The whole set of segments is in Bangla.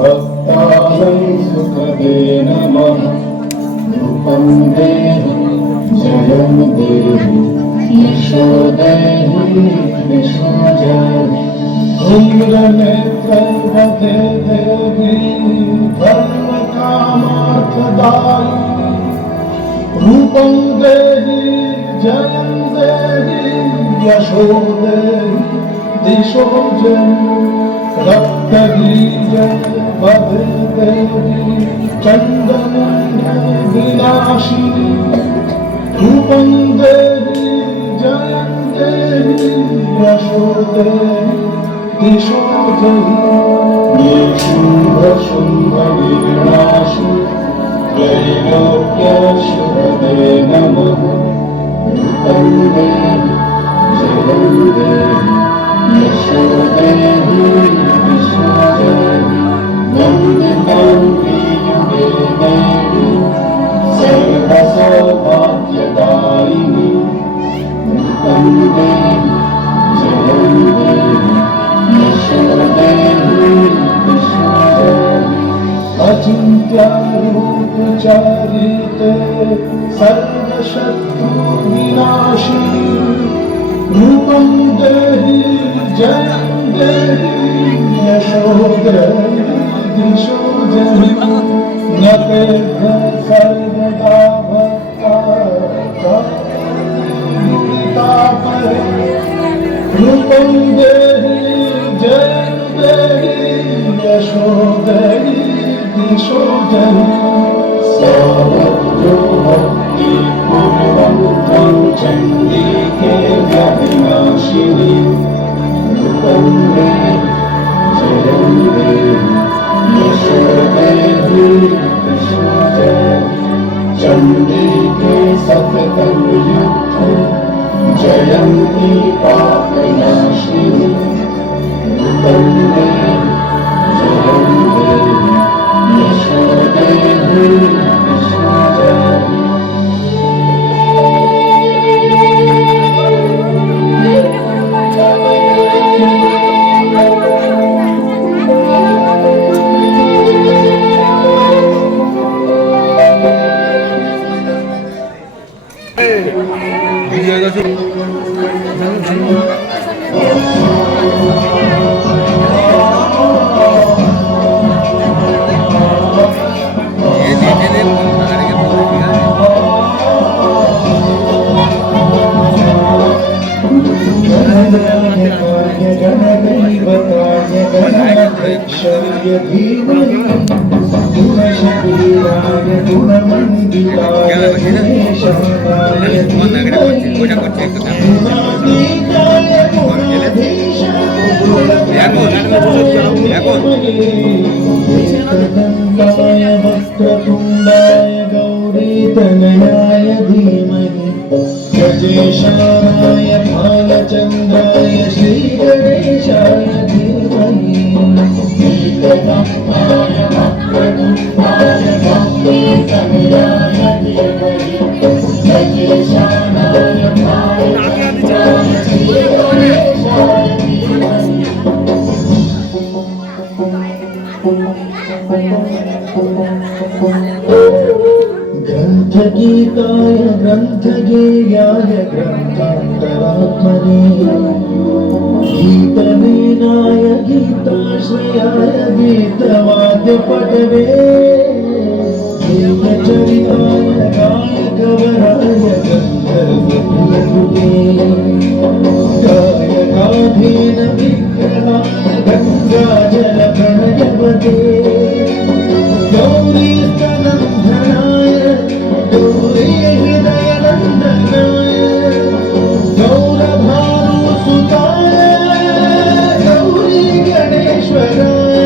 भक्तानां सुखदे नमः। रूपं देहि जयं देहि यशो देहि यशो जयहि। धूम्रनेत्रवदे देवी धर्मकामार्थदायिनी। रूपं देहि जयं देहि यशो देहि दिशो जयहि। रक्तबीज वदे देवी चण्डमुण्डविनाशिनी। रूपं देहि जयं देहि यशो देहि दिशो जयि। ये शुम्भशुम्भविनाशि त्रैलोक्यशुभदे नमः। रूपं देहि जयं देहि यशो देहि यशो जयि। वन्दितं युगे देवी सर्वसौभाग्यदायिनी। रूपं देहि जयं देहि यशो देहि यशो जयि। अचिन्त्यरूपचरिते सर्वशत्रुविनाशिनी। रूपं देहि जयं देहि यशो देहि दिशो जयि। न तेभ्य सर्वदा भक्तापरे। रूपं देहि जयं देहि यशो देहि दिशो जयि। सर्वज्ञो भक्तिपूर्वं त्वं चण्डिके व्यविनाशिनी। रूपं देहि जयं देहि यशो देहि यशो जयि। चण्डिके सततं युक्ते जयन्ती पापनाशिनी। रूपं देहि जयं देहि यशो देहि यशो जयि। वक्रतुण्डाय गौरीतनयाय धीमहि गजेशाय भालचन्द्राय श्रीगणेशाय धीमहि। नीलकण्ठाय वक्रतुण्डाय गौरीतनयाय धीमहि गजेशाय भालचन्द्राय श्रीगणेशाय धीमहि। ग्रन्थगीताय ग्रन्थगेयाय ग्रन्थान्तरात्मने। गीतलीनाय गीताश्रयाय गीतवाद्यपटवे। गीतचरिताय गायकवराय गन्धर्वकुलगुणे। गायकाधीन विग्रहाय गङ्गाजलप्रणयपते। गौरीस्तनन्धनाय गौरी हृदयनन्दनाय गौरभानुसुताय गौरी गणेश्वराय।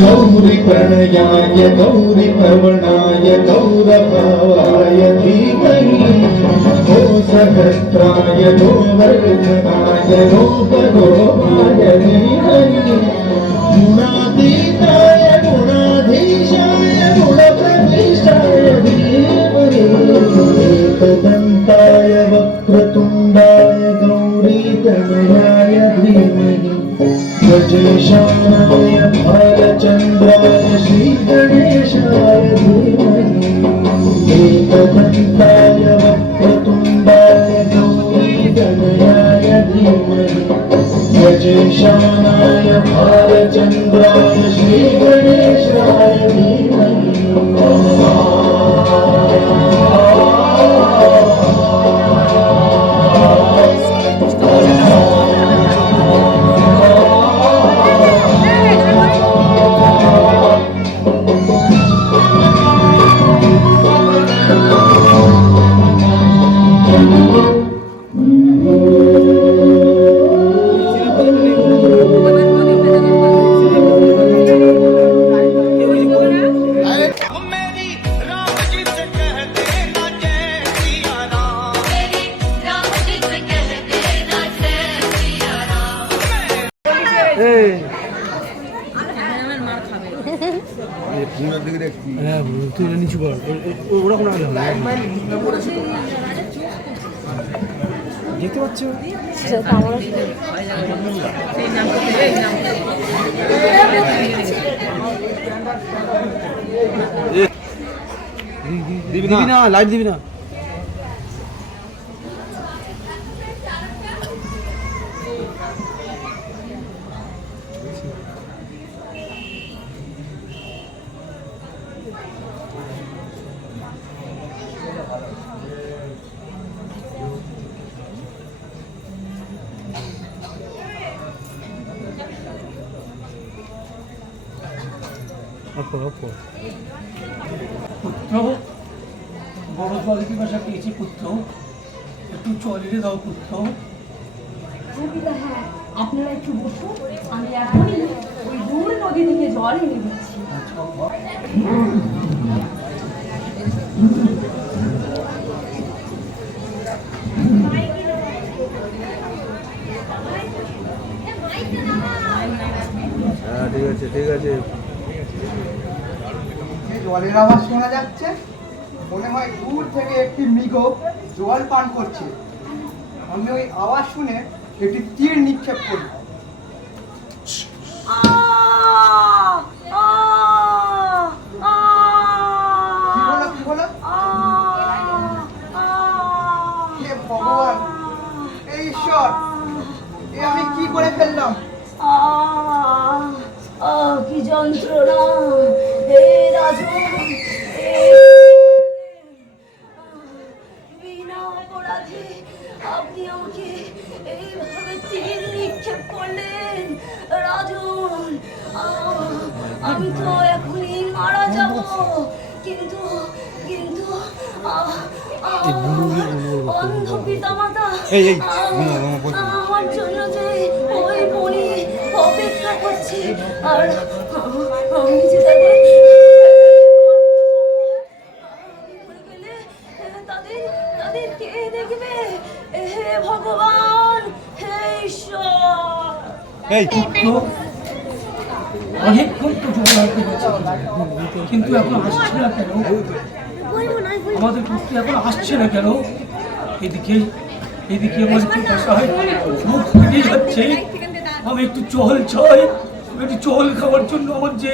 गौरी प्रणयाय गौरी प्रवणाय गौरभावाय धीमहि। ओ सहस्र गोवर्धनाय गोपगोपाय धीमहि गुणातीताय गुणाधीशाय गुणप्रविष्टाय धीमहि एकदन्ताय वक्रतुण्डाय गौरीतनयाय धीमहि गजेशानाय भालचन्द्राय श्रीगणेशाय धीमहि एकदन्ताय वक्रतुण्डाय गौरीतनयाय धीमहि गजेशानाय भालचन्द्राय श्रीगणेशाय धीमहि দেখতে পাচ্ছ দিবি না লাইট দিবি না পুত্র বড় জলকি ভাষা পেয়েছি পুত্র, একটু চলে দাও পুত্র। হ্যাঁ, আপনারা একটু বসুন, আমি এখনই ওই দূর নদী থেকে জল এনে দিচ্ছি। ঠিক আছে ঠিক আছে। জলের আওয়াজ শোনা যাচ্ছে, মনে হয় দূর থেকে একটি মৃগ জল পান করছে। আমি ওই আওয়াজ শুনে একটি তীর নিক্ষেপ করি। কি হলো? হে ভগবান, হে ঈশ্বর, এ আমি কি করে ফেললাম? কি যন্ত্রণা হে রাজু, বিনা অপরাধে আপনি আমাকে এইভাবে তীর নিক্ষেপ করলেন। রাজন, আমি তো এখনই মারা যাব, কিন্তু কিন্তু অন্ধ পিতামাতা আমার জন্য যে ওই বনে অপেক্ষা করছে, আর আমি যে তাদের কে দেখবে? হে ভগবান, হে ঈশ্বর। অনেকক্ষণ তো জল আনতে গেছে, কিন্তু এখন আসছে না কেন? আমাদের পুত্র এখন আসছে না কেন? এদিকে এদিকে আমাদের পিপাসায় মুখ ফেটে যাচ্ছে। আমি একটু জল চাই, একটু জল খাওয়ার জন্য আমার যে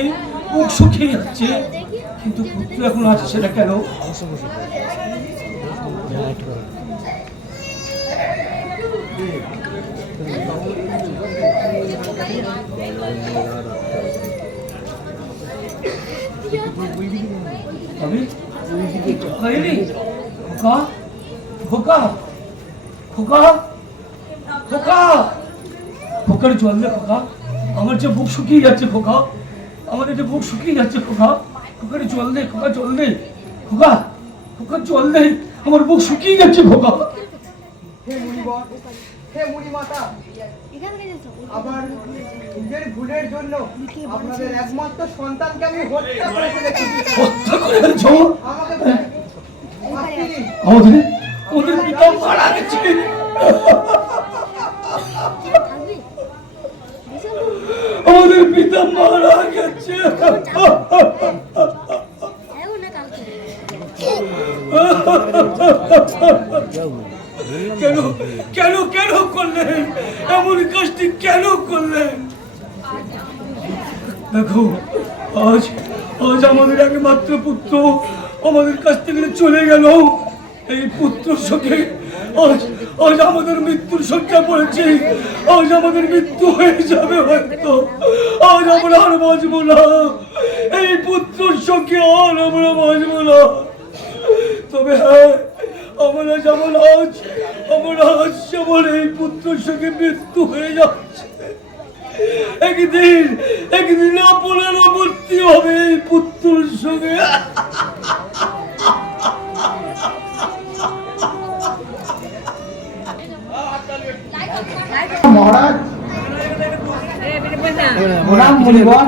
মুখ শুকিয়ে যাচ্ছে, কিন্তু পুত্র এখন আসছে না কেন? আমি খোকা খোকা খোকা খোকা খোকার জল দে খোকা, আমার যে বুক শুকিয়ে যাচ্ছে খোকা, আমাদের যে বুক শুকিয়ে যাচ্ছে খোকা, খোকার জল দে খোকা, জল দে খোকা, খোকার জল দে, আমার বুক শুকিয়ে যাচ্ছে খোকা। হে মুনিবর, হে মুনিমাতা, আবার নিজের ভুলের জন্য আপনাদের একমাত্র সন্তানকে আমি হত্যা করে ফেলেছি। হত্যা করে ফেলেছ? আমাকে আমাদের পিতা মারা গেছে। আমাদের পিতা মারা গেছে। কেন কেন কেন করলেন এমন কাজটি, কেন করলেন? দেখো, আজ আজ আমাদের একমাত্র পুত্র আমাদের কাছ থেকে চলে গেল। এই পুত্র শোকে আজ আজ আমাদের মৃত্যুর শয্যা পড়েছে। আজ আমাদের মৃত্যু হয়ে যাবে হয়তো। আজ আমরা আর বাঁচবো না। এই পুত্র শোকে আর আমরা বাঁচবো না। তবে হ্যাঁ, আমরা যেমন আজ যেমন এই পুত্র শোকে মৃত্যু হয়ে যাচ্ছে, একদিন আপনারও মৃত্যু হবে এই পুত্রের সঙ্গে। মহারাজ, প্রণাম মণিবর।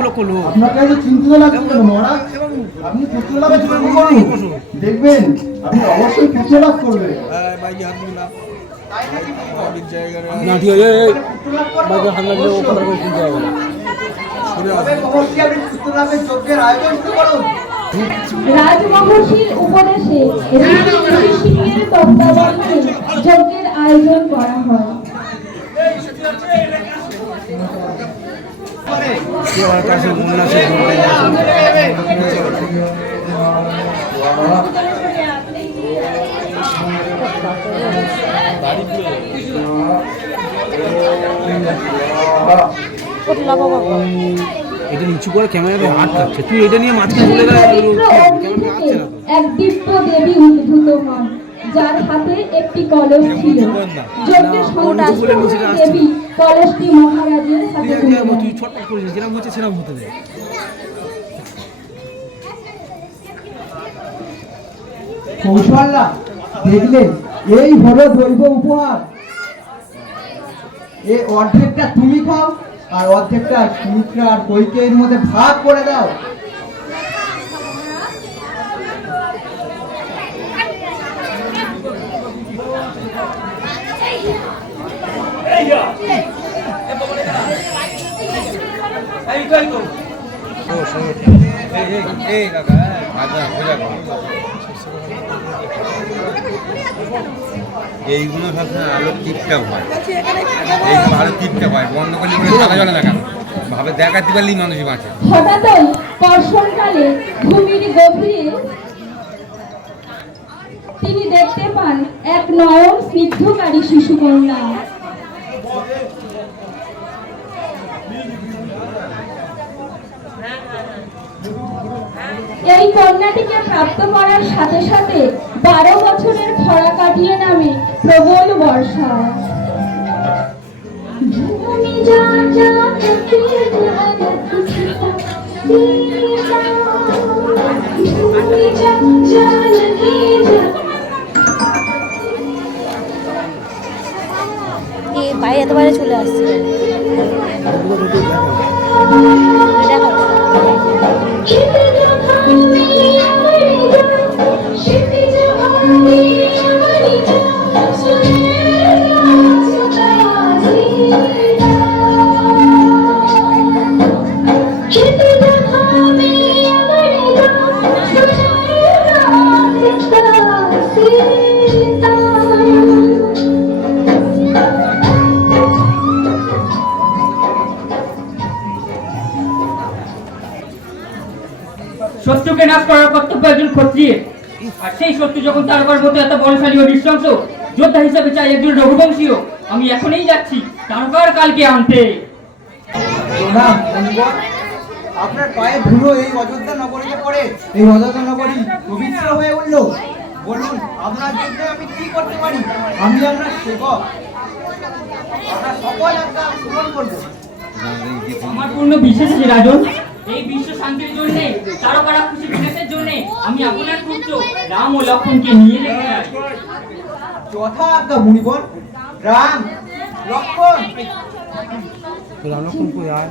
আপনাকে এত চিন্তিত লাগছে কেন মহারাজ? আপনি পুত্র লাভের জন্য করুন, দেখবেন আপনি অবশ্যই পুত্র লাভ করবেন। না ঠিক আছে, বাইকে হাত লাগলে ও কথা বলে শুনতে হবে না। আপনি পুত্র লাভের যজ্ঞের আয়োজন করুন। রাজমহর্ষির উপদেশে ঋষি সিংহের তত্ত্বাবধানে যজ্ঞের আয়োজন করা হয়। এটা নিচু করে ক্যামেরাতে হাত খাচ্ছে, তুই এটা নিয়ে মাঝখানে চলে গেলে এক দিব্য দেবী উদ্ভূত হন, যার হাতে একটি কলস ছিল। যজ্ঞের সন্তান দেবী কলসটি মহারাজের হাতে তুলে দেন। তুই ছটফট করিস, যেরকম হচ্ছে সেরকম হতে দে। কৌশল্যা, দেখলেন এই হলো দৈব উপহার। এই অর্ধেকটা তুমি খাও আর অর্ধেকটা সুমিত্রা আর কৈকেয়ীর মধ্যে ভাগ করে দাও। এইগুলো সবসময় আলো টিপটাপ হয়, এইগুলো আলো টিপটাপ হয়, বন্ধ করলে চালা চলে না কেন, ভাবে দেখাতে পারলেই মানুষই বাঁচে। হঠাৎই বর্ষণকালে ভূমির গভীরে তিনি দেখতে পান এক নয়ন স্নিগ্ধকারী শিশুকন্যা। এই কন্যাটিকে প্রাপ্ত করার সাথে সাথে 12 বছরের খরা কাটিয়ে নামে প্রবল বর্ষা। ভাই এতবারে চলে আসছে। শত্রুকে নাশ করার কর্তব্য একজন ক্ষত্রিয়ের, আর সেই শত্রু যখন তারকার মতো এত বলশালী ও নৃশংস যোদ্ধা হিসেবে চাই একজন রঘুবংশীয়। আমি এখনই যাচ্ছি তারকার কালকে আনতে। প্রণাম মণিবর। আপনার পায়ে ধুলো এই অযোধ্যা নগরীতে পড়ে এই অযোধ্যা নগরী পবিত্র হয়ে উঠল। বলুন আপনার জন্য আমি কি করতে পারি? আমি আপনার সেবক, আপনার সকল আজ্ঞা আমি পূরণ করবো। আমার পূর্ণ বিশ্বাস আছে রাজন, এই বিশ্ব শান্তির জন্য, তারকারা খুশি বিনাশের জন্য আমি আপনার পুত্র রাম ও লক্ষ্মণকে নিয়ে যেতে চাই। যথা আজ্ঞা মণিবর। রাম, লক্ষ্মণ। রামলক্ষণ কই আয়।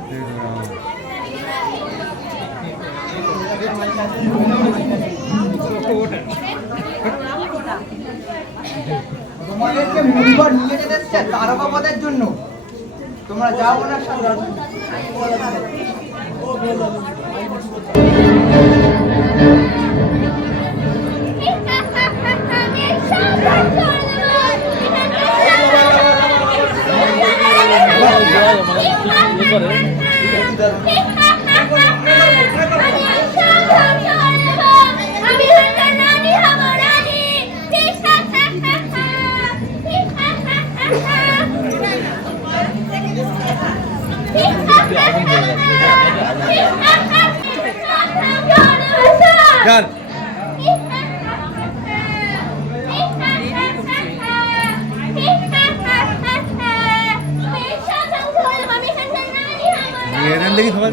তোমাদেরকে মরিবার নিয়ে যেতে এসছে তারকা পদের জন্য। তোমরা যাও ওনার সাথে। চল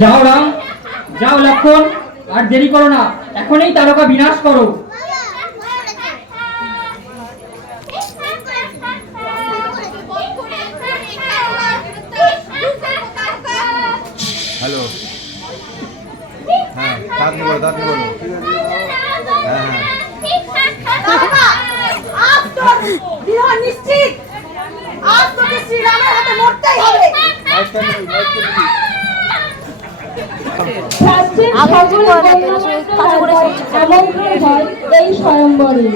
যাও রাম, যাও লক্ষণ, আর দেরি করো না, এখনই তারকা বিনাশ করো। হ্যালো, হ্যাঁ তাড়াতাড়ি বলো, তাড়াতাড়ি বলো। হ্যাঁ হ্যাঁ আজ তোর বিবাহ নিশ্চিত। আজ তোকে শ্রীরামের হাতে মরতেই হবে। রাজ্যের সকল গণ্যমান্য আমন্ত্রণ হয় এই স্বয়ম্বরে।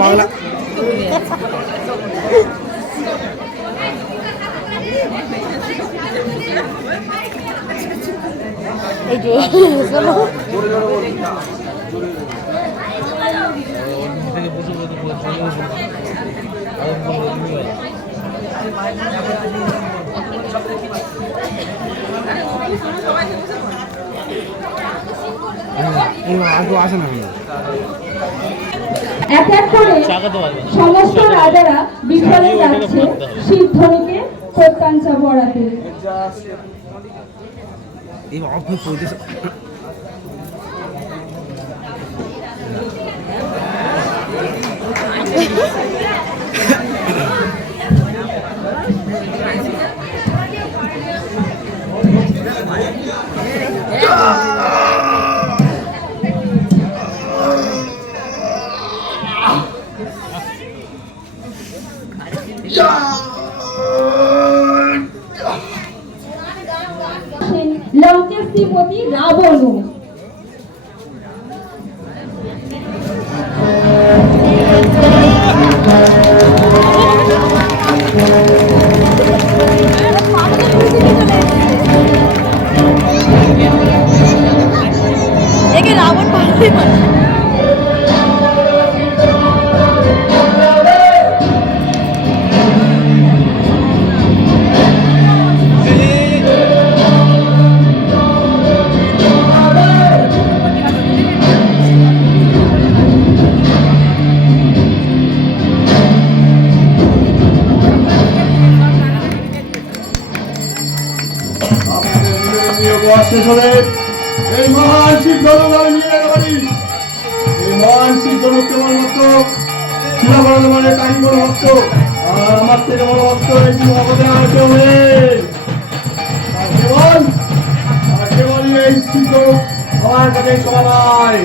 বাংলা এই যে আসে না এক এক করে সমস্ত রাজারা বিফলে যাচ্ছে শিবধ্বনিকে প্রত্যাঞ্চা পড়াতে। এই অল্প পড়তে লঙ্কের শ্রীপতি রাবণ। একে রাবণ পারবে না। শেষ হলে এই মহান শিব ধনুক আমি নিয়ে যেতে পারি। এই মহান শিব ধনুক কেবলমাত্র শিলাবরণের কাহিনী বড় ভক্ত, আর আমার থেকে বড় ভক্ত এই মহাপদের আর কেউ নেই। আর কেবল এই শিব ধনুক আমার কাছে সবাই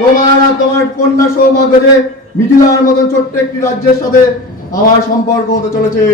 তোমার আর তোমার কন্যা সৌভাগ্য যে মিথিলার মতন ছোট্ট একটি রাজ্যের সাথে আমার সম্পর্ক হতে চলেছে।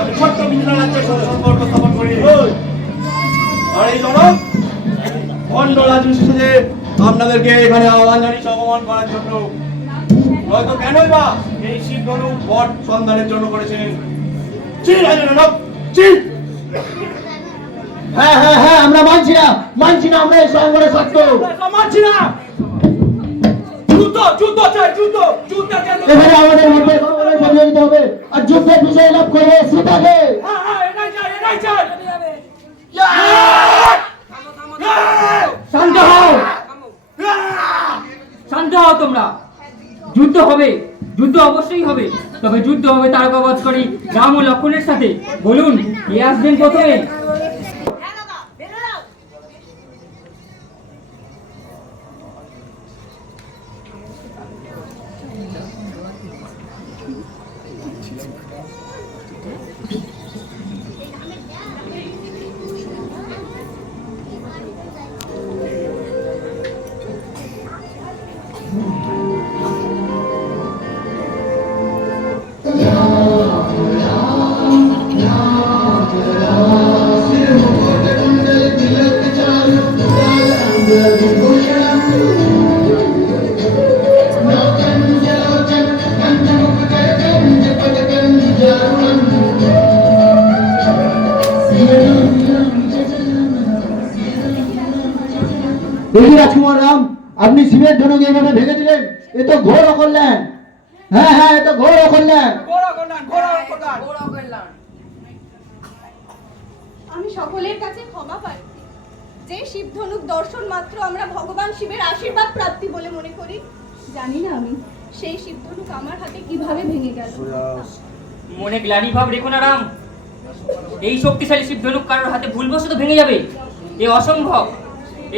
আমি ছোট্ট মিথিলা রাজ্যের সাথে সম্পর্ক স্থাপন করি। আর এই জনক ভণ্ড রাজবিশেষে আপনাদেরকে এখানে আহ্বান জানিয়েছে অপমান করার জন্য। হয়তো কেনই বা এই শিব ধনু বট সন্ধানের জন্য করেছেন। চির রাজনক চির। হ্যাঁ হ্যাঁ হ্যাঁ, আমরা মানছি না আমরা এই সংগ্রামের সত্য মানছি না। যুদ্ধ যুদ্ধ চাই, যুদ্ধ যুদ্ধ চাই। এখানে আমাদের মধ্যে কথা দিতে হবে আর যুদ্ধের বিজয় লাভ করবে সীতাকে। হ্যাঁ হ্যাঁ, এটাই চাই, এটাই চাই। শান্ত হও, শান্ত হও তোমরা। যুদ্ধ হবে, যুদ্ধ অবশ্যই হবে, তবে যুদ্ধ হবে তারকা বধ করি রাম ও লক্ষ্মণের সাথে। বলুন কে আসবেন প্রথমে? দেখি রাজকুমার রাম, আপনি শিবের ধনুক এইভাবে ভেঙে দিলেন, এ তো ঘোর অকল্যাণ। হ্যাঁ হ্যাঁ, এ তো ঘোর অকল্যাণ। আমি সকলের কাছে ক্ষমা প্রার্থী। যে শিব ধনুক দর্শন মাত্র আমরা ভগবান শিবের আশীর্বাদ প্রাপ্তি বলে মনে করি, জানি না আমি সেই শিব ধনুক আমার হাতে কিভাবে ভেঙে গেল। মনে গ্লানি ভাব রেখো না রাম। এই শক্তিশালী শিব ধনুক কারোর হাতে ভুলবশত ভেঙে যাবে এ অসম্ভব।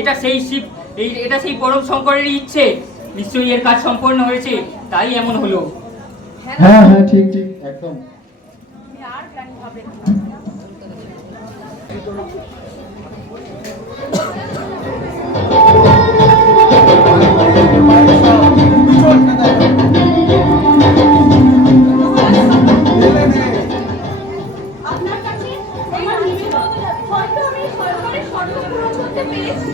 এটা সেই শিব, এটা সেই পরম শঙ্করেরই ইচ্ছে। নিশ্চয়ই এর কাজ সম্পন্ন হয়েছে, তাই এমন হলো। হ্যাঁ হ্যাঁ, ঠিক ঠিক একদম। আর গ্লানি ভাব রেখো না। আপনার কাছে আমার নিবেদন, হয়তো আমি সরকারের শর্ত পূরণ করতে পেরেছি।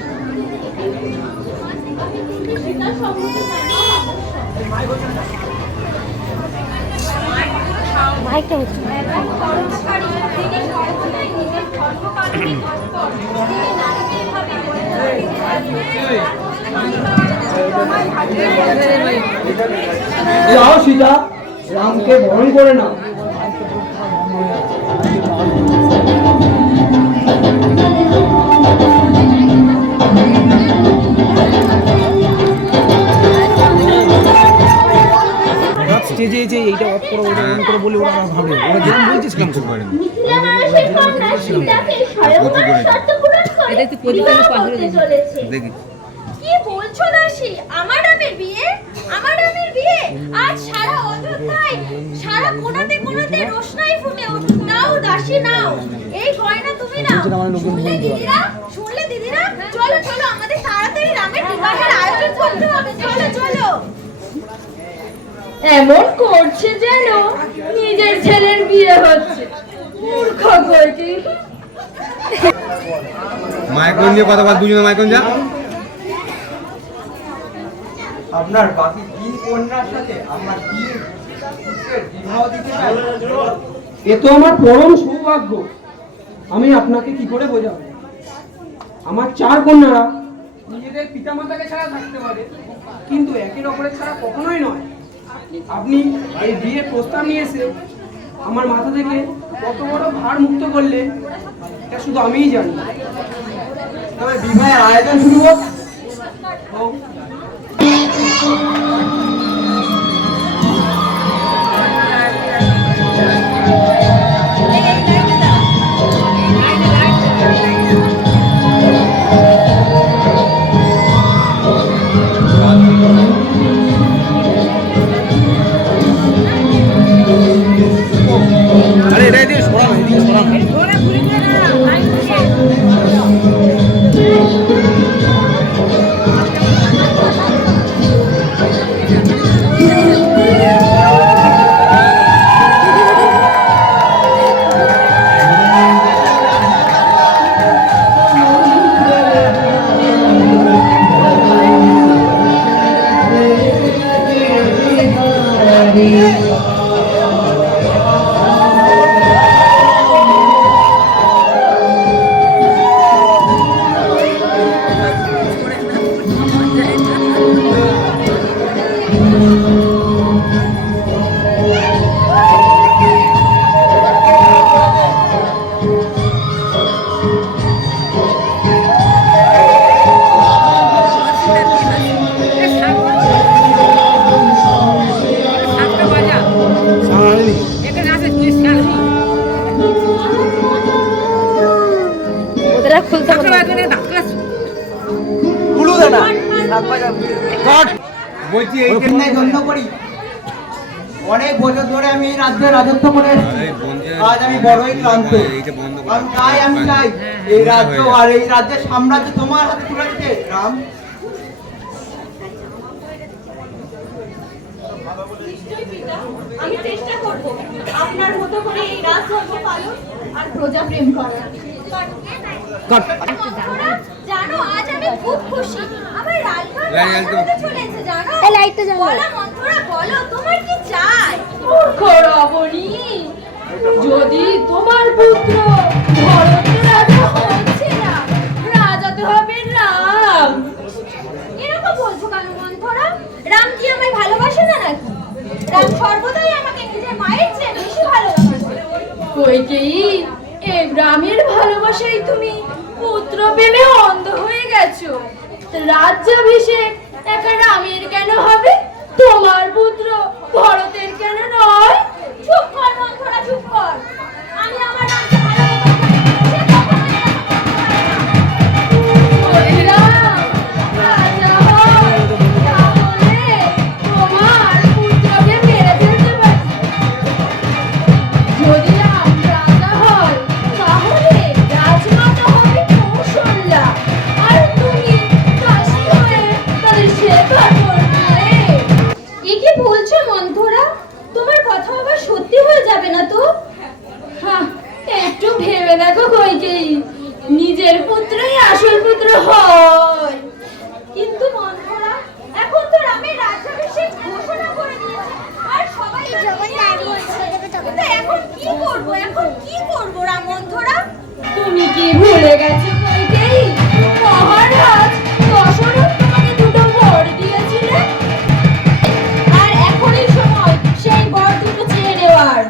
আমি কিন্তু সীতার সম্বন্ধে জানা আবশ্যক। মাইকটা হচ্ছে এবং কর্মকারী তিনি সর্বদাই নিজের ধর্মকারণে তৎপর। তিনি নারীকে এভাবে যাও সীতা, রামকে বরণ করে নাও। স্টেজে যে এইটা অফ করো ওটা অন করো বলে ওরা ভাবে ওরা যেমন বলছিস কেন করবে মিথিলা মানুষের কন্যা সীতাকে স্বয়ংবর শর্ত পূরণ করে বিবাহ করতে চলেছে। দেখি কি বলছো দাসী? আমার নামের বিয়ে? আমার নামের বিয়ে? আজ সারা অযোধ্যায় সারা কোণাতে কোণাতে রোশনাই ফুটে উঠুক। নাও দাসী নাও, এই গয়না তুমি নাও। শুনলে দিদিরা, চলো চলো, আমাদের তাড়াতাড়ি রামের বিবাহের আয়োজন করতে হবে। চলো চলো। এমন করছে যেন নিজের ছেলের বিয়ে হচ্ছে। মূর্খ কয়টি। মাইকন নিয়ে কথা বল, দুজনে মাইকন যা। আপনার বাকি 3 কন্যার সাথে আমার 3 পুত্রের বিবাহ দিতে চাই। এ তো আমার পরম সৌভাগ্য। আমি আপনাকে কি করে বোঝাবো? আমার 4 কন্যারা নিজেদের পিতামাতাকে ছাড়া থাকতে পারে, কিন্তু একের অপরের ছাড়া কখনোই নয়। আপনি এই বিয়ের প্রস্তাব নিয়ে এসে আমার মাথা থেকে কত বড় ভার মুক্ত করলে এটা শুধু আমিই জানি। তবে বিবাহের আয়োজন শুরু হোক। আরে এটা দিয়ে সরান, এদিকে সরান। বলছি এই যে জন্যই জন্য করি অনেক বছর ধরে আমি এই রাজ্যে রাজত্ব করে এসেছি। আজ আমি বড়ই ক্লান্ত। আমি চাই এই রাজ্য আর এই রাজ্যের সাম্রাজ্য তোমার হাতে তুলে দিতে রাম। আমি চেষ্টা করব আপনার মতো করে এই রাজধর্ম পালন আর প্রজা প্রেম করার। জানো আজ আমি খুব খুশি আমার রাজধর্ম চলেছে জানো। এই লাইটটা জ্বালো। বলো মন্থরা বলো তোমার কি চাই? রমণী, যদি তোমার পুত্র ভরত রাজা হচ্ছে না, রাজা তো হবে রাম। এরকম বলছো কেন মন্থরা? রাম কি আমায় ভালোবাসে না নাকি? রাম সর্বদাই আমাকে নিজের মায়ের চেয়ে বেশি ভালোবাসে। কইকেয়ী, এই রামের ভালোবাসায় তুমি পুত্র প্রেমে অন্ধ হয়ে গেছো। রাজ্যাভিষেক একা রামের কেন হবে, তোমার পুত্র ভরতের কেন নয়? চুপ কর মন্থরা, চুপ কর। আমি আমার রামকে ভালোবাসি। সে কখনোই ওই রাম রাজা হয়, তাহলে তোমার পুত্রকে মেরে ফেলতে পারি। যদি রাম রাজা হয়, তাহলে রাজমাতা হবে কৌশল্যা, আর তুমি দাসী হয়ে তাদের সেবা করবে। এ কি বলছো মন্থরা? তোমার কথা আবার সত্যি হয়ে যাবে না তো? হ্যাঁ, একটু ভেবে দেখো কইকেয়ী, নিজের পুত্রই আসল পুত্র হয়। কিন্তু মন্থরা এখন তো রামের রাজ্যাভিষেক ঘোষণা করে দিয়েছে আর সবাই বলছে। কিন্তু এখন কি করব? এখন কি করব রাম মন্থরা? তুমি কি ভুলে গেছো কইকেয়ী, মহারাজ দশরথ তোমাকে দুটো বর দিয়েছিলেন, আর এখনই সময় সেই বর দুটো চেয়ে নেওয়ার।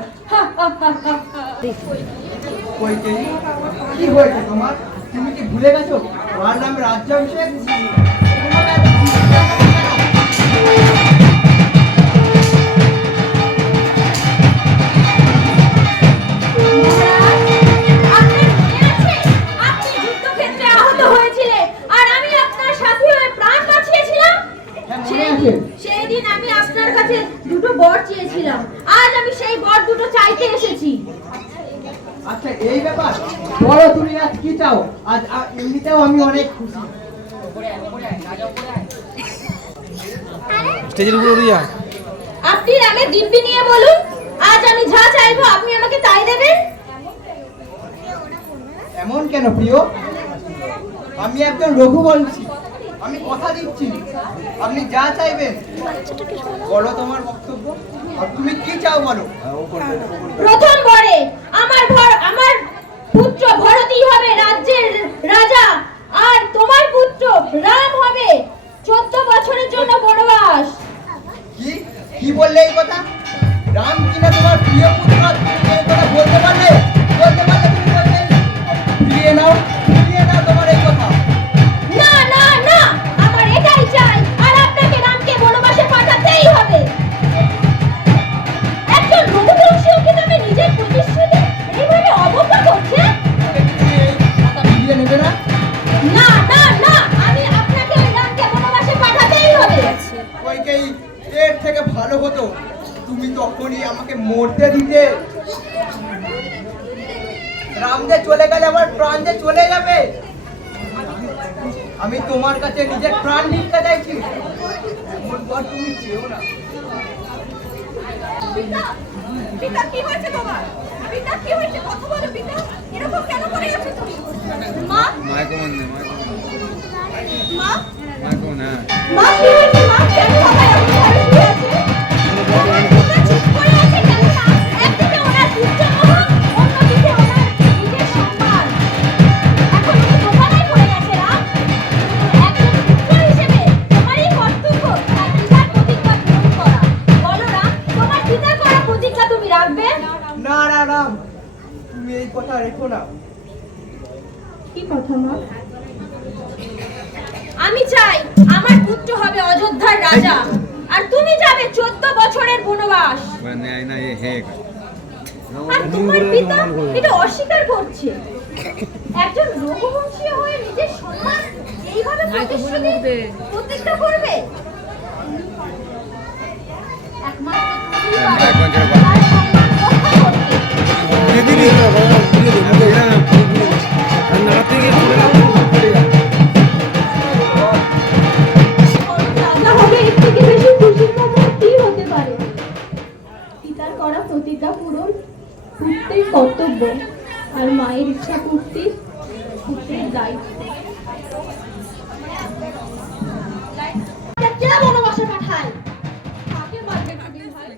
কইকেয়ী, কি হয়েছে তোমার? তুমি কি ভুলে গেছো আমার নাম রাজ্যাভিষেক? তোমাকে এত চিন্তা কেন? আপনার মনে আছে আপনি যুদ্ধক্ষেত্রে আহত হয়েছিলেন আর আমি আপনার সাথী হয়ে প্রাণ বাঁচিয়েছিলাম? হ্যাঁ, মনে আছে। সেই দিন আমি আপনার কাছে দুটো বর চেয়েছিলাম। আজ আমি সেই বর দুটো চাইতে এসেছি। আচ্ছা, এই ব্যাপার। বলো তুমি আজ কি চাও? আজ এমনিতেও আমি অনেক খুশি। স্টেজের উপরে উঠে যা। আপনি রামের দিব্যি নিয়ে বলুন, আজ আমি যা চাইবো আপনি আমাকে তাই দেবেন। এমন কেন প্রিয়? আমি একজন রঘুবংশী, আমি কথা দিচ্ছি আপনি যা চাইবেন। বলো তোমার বক্তব্য, আর তুমি কি চাও বলো। প্রথম বরে আমার পুত্র ভরতই হবে রাজ্যের রাজা, আর তোমার পুত্র রাম হবে 14 বছরের জন্য বনবাস। কি কি বললে এই কথা? রাম কিনা তোমার প্রিয় পুত্র, তুমি এই কথা বলতে পারলে তুমি বললে ফিরিয়ে নাও তোমার এই কথা। না না না, আমার এটাই চাই, আর আপনাকে রামকে বনবাসে পাঠাতেই হবে। একজন রঘুবংশীয় কি তুমি নিজের প্রতিশ্রুতি এইভাবে অবজ্ঞা করছে? তুমি এই কথা ফিরিয়ে নেবে না? না না না, আমি আপনাকে ওই রামকে বনবাসে পাঠাতেই হবে। কইকেই, এর থেকে ভালো হতো তুমি তখনই আমাকে মরতে দিতে। রাম যে চলে গেলে আমার প্রাণ যে চলে যাবে। আমি তোমার কাছে নিজের প্রাণ ভিক্ষা চাইছি, এমন পর তুমি চেও না। পিতা, পিতা কি হয়েছে তোমার? পিতা কি হয়েছে? কথা বলো পিতা, এরকম কেন করে আছো তুমি? মা, মাইকমন মা, না মা কি হয়েছে? মা কেন বাবা এমন ভাবে শুয়ে আছে? পিতা চুপ করে আছে কেন না? একদিকে ওনার পুত্রমোহ, অন্যদিকে ওনার নিজের সম্মান। এখন উনি দোকানায় পড়ে গেছে রাম। একজন পুত্র হিসেবে তোমারই কর্তব্য তার পিতার প্রতিজ্ঞা পূরণ করা। বলো রাম, তোমার পিতার করা প্রতিজ্ঞা তুমি রাখবে? না না রাম, তুমি এই কথা রেখো না। কি কথা মা? আমি চাই আমার পুত্র হবে অযোধ্যার রাজা, আর তুমি যাবে 14 বছরের বনবাস। না এ হে আর তোমার পিতা এটা অস্বীকার করছে। একজন রঘুবংশীয় হয়ে নিজের সম্মান এইভাবে প্রতিষ্ঠা করবে? একমাত্র তুমিই হ্যাঁ, পারো মাইক বন্ধ করে তার রাজা হবে এর থেকে বেশি খুশির খবর কি হতে পারে? পিতার করা প্রতিজ্ঞা পূরণ পুত্রের কর্তব্য, আর মায়ের ইচ্ছা পূর্তি পুত্রের দায়িত্ব। কে বনবাসে পাঠায়? কাকে মারবে তুমি ভাই?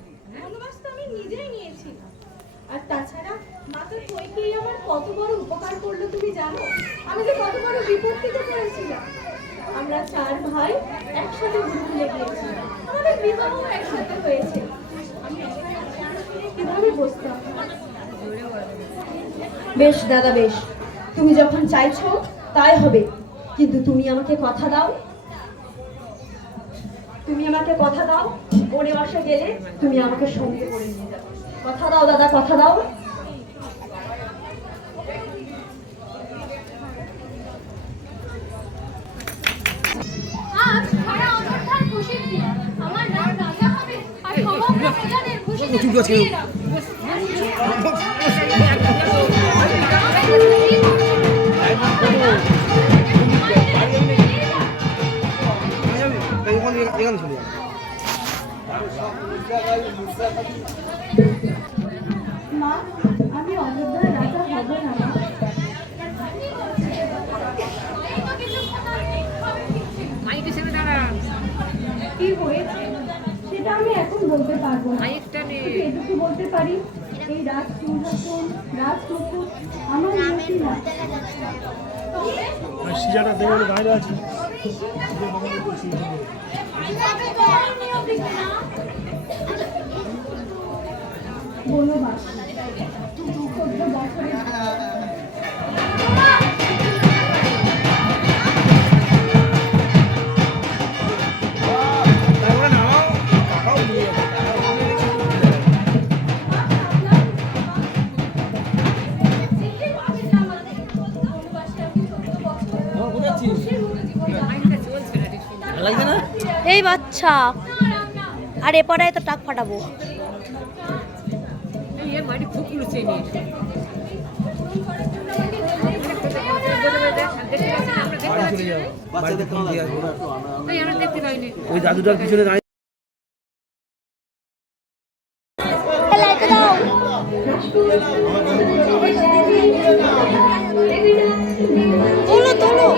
বনবাস তো আমি নিজেই নিয়েছি। আর তাছাড়া মাতা কইকেই আমার কত বড় উপকার করলো তুমি জানো? আমি যে কত বড় বিপত্তিতে পড়েছিলাম। আমরা 4 ভাই একসাথে গুরুকুলে গিয়েছিলাম। আমাদের বিবাহ একসাথে হয়েছে। আমি কিভাবে বসতাম? বেশ দাদা বেশ, তুমি যখন চাইছো তাই হবে, কিন্তু তুমি আমাকে কথা দাও, বনবাসে গেলে তুমি আমাকে সঙ্গে করে নিয়ে যাবে। কথা দাও দাদা, কথা দাও। আজ সারা অযোধ্যার খুশির দিন। আমার নাম রাজা হবে আর সমগ্র প্রজাদের খুশিতে ভরিয়ে দাও। মা, আমি অযোধ্যার রাজা হব না মা। কি হয়েছে সেটা আমি এখন বলতে পারবো না। শুধু এটুকু বলতে পারি, এই রাজ সিংহাসন, রাজমুকুট আমার নিয়তি না। সিজাটা দেখে বাইরে আছে। বনবাস 14 বছরের এই বাচ্চা আর এ পাড়ায় তো টাক ফাটাবো। ওই দাদুটার পিছনে দাঁড়িয়ে তোলো তোলো।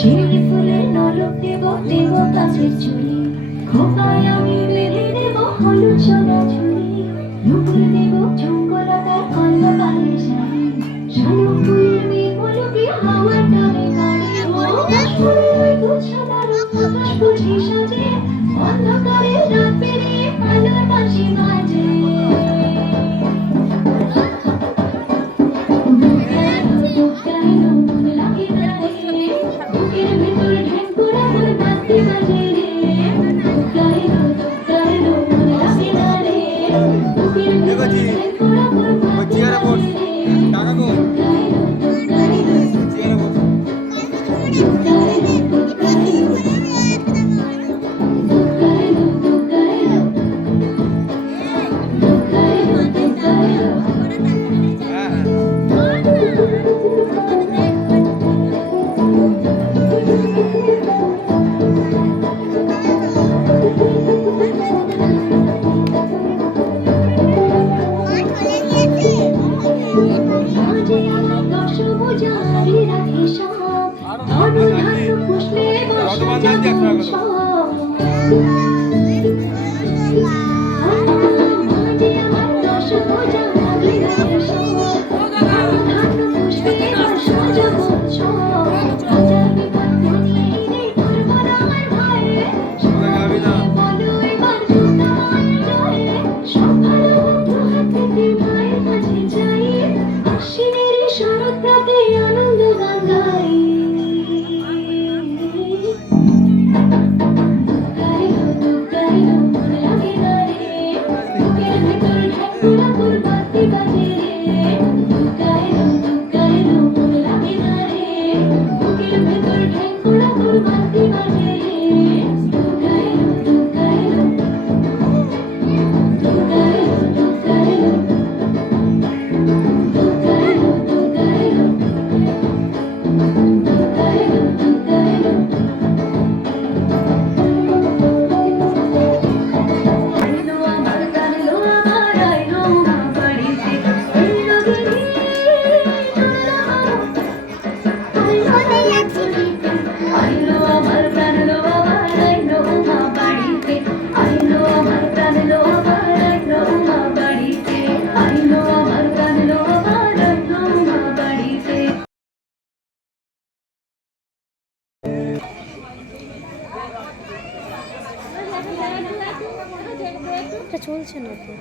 শিউলি ফুলের নরক দেব দেব কাছের চুড়ি খোপায় আমি বেঁধে দেব হলুদ সোনা ঝুড়ি নুপুর দেব ঝুমকোলাকার কল্লা পালে শাড়ি শালুক ফুলের মেঘগুলোকে হাওয়ার টানে গাড়ি ফুলের দুধ সাদা রঙ আকাশ বুঝি সাজে অন্ধকারে রাত পেরিয়ে আলোর বাঁশি বাজে চলছে না তো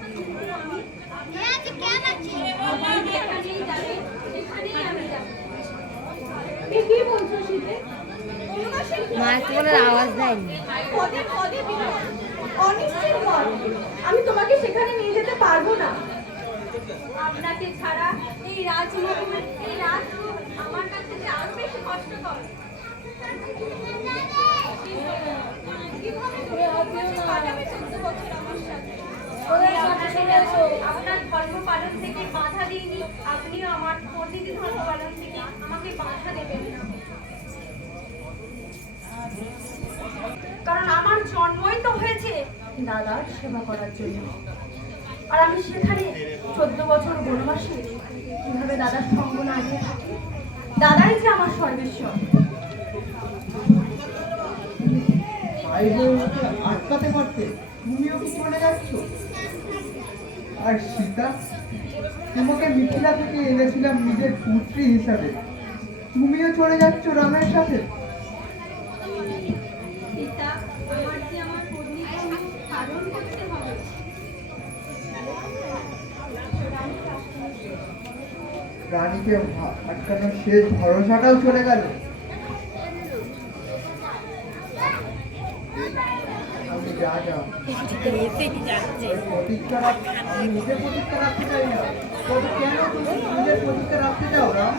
মা তোমার আওয়াজ দেয়নি আমি তোমাকে সেখানে নিয়ে যেতে পারবো না। আপনাকে ছাড়া এই রাজমহল আমার কাছে যে আরো বেশি কষ্টকর। আপনার ধর্ম পালন থেকে বাধা দিইনি, আপনিও আমার প্রতিটি ধর্ম পালন থেকে আমাকে বাধা দেবেন না, কারণ আমার জন্মই তো হয়েছে দাদার সেবা করার জন্য। আর আমি সেখানে 14 বছর বনবাসে কিভাবে দাদার সঙ্গ না দিয়ে থাকি। দাদাই যে আমার সর্বেশ্বর। আটকাতে পারতে তুমিও কি চলে যাচ্ছ? আর সীতা, তোমাকে মিথিলা থেকে এনেছিলাম নিজের পুত্রী হিসাবে, তুমিও চলে যাচ্ছ রামের সাথে? পিতা, আমার কি আমার পত্নী পালন করতে হবে? রানীকে আটকানোর শেষ ভরসাটাও চলে গেল। আমি রাজা, আমি নিজের প্রতিজ্ঞা রাখতে চাই না। তবে কেন তুমি নিজের প্রতিজ্ঞা রাখতে চাও রাম?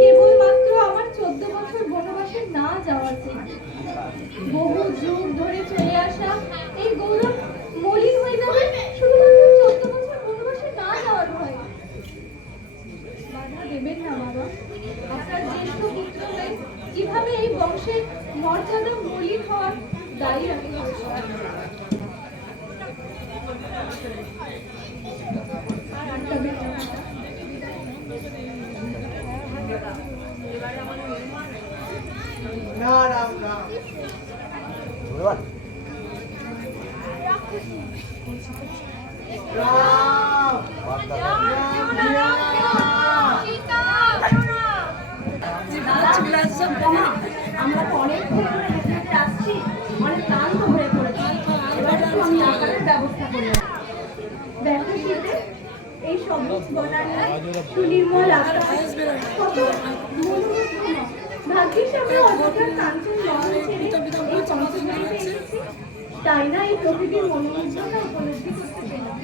কেবলমাত্র আমার 14 বছর বনবাসে না যাওয়াতে বহু যুগ ধরে চলে আসা এই গৌরব মলিন হয়ে যাবে শুধুমাত্র 14 বছর বনবাসে না যাওয়ার ভয়। বাধা দেবেন না বাবা, আপনার জ্যেষ্ঠ পুত্র হয়ে কিভাবে এই বংশের মর্যাদা মলিন হওয়ার দায়ী আমি মা, আমরা তো অনেকক্ষণ ধরে হেঁটে হেঁটে আসছি, অনেক ক্লান্ত হয়ে পড়েছি। এবার একটু আমি আহারের ব্যবস্থা করলাম। দেখো শীতে এই সবুজ বনানী, সুনির্মল আকাশ, কত মনোরম। ভাগ্যিস আমরা অযোধ্যার কাঞ্চন মহল ছেড়ে এই পঞ্চবটিতে এসেছি, তাই না এই প্রকৃতির মনোমুগ্ধতা উপলব্ধি করতে পেলাম।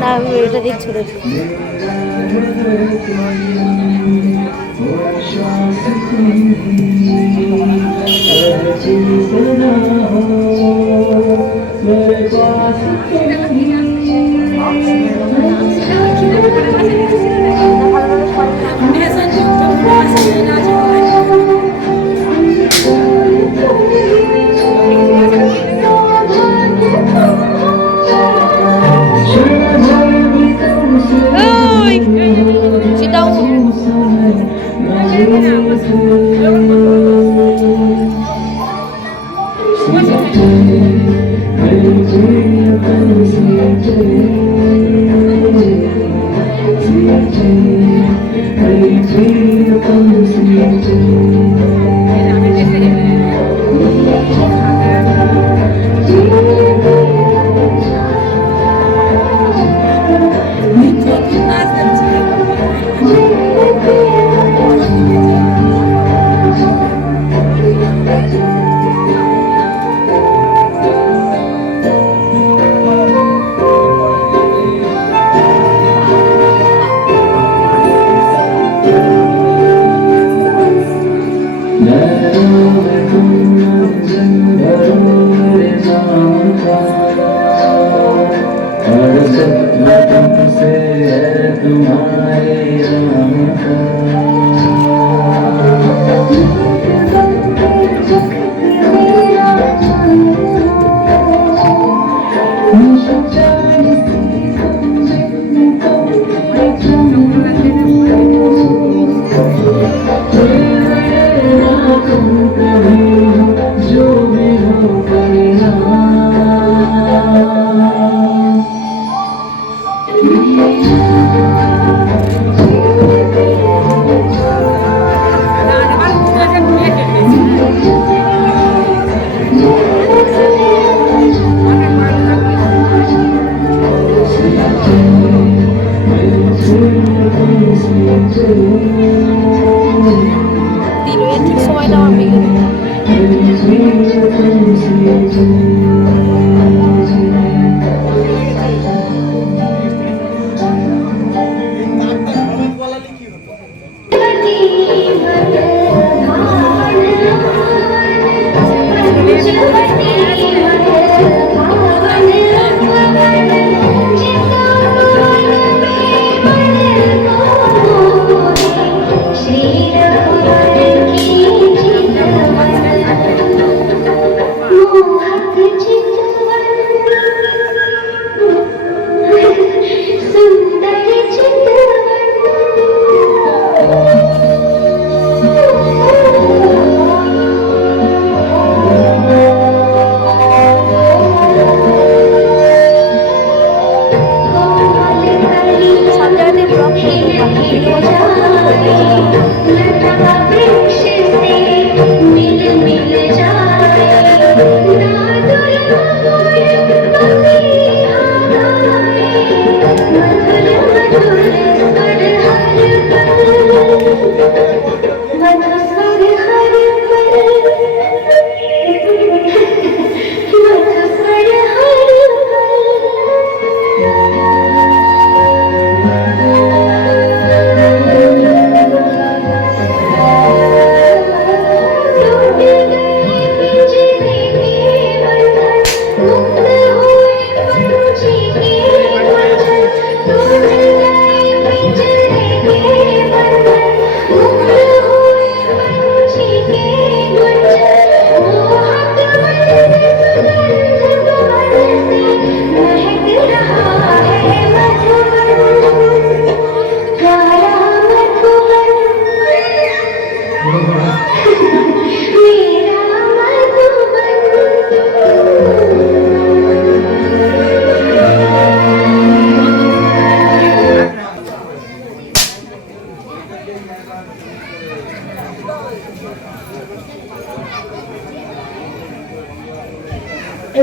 না আমি এটা দেখছো রে সেটাও ঠিক সময়টা আমার মেয়ে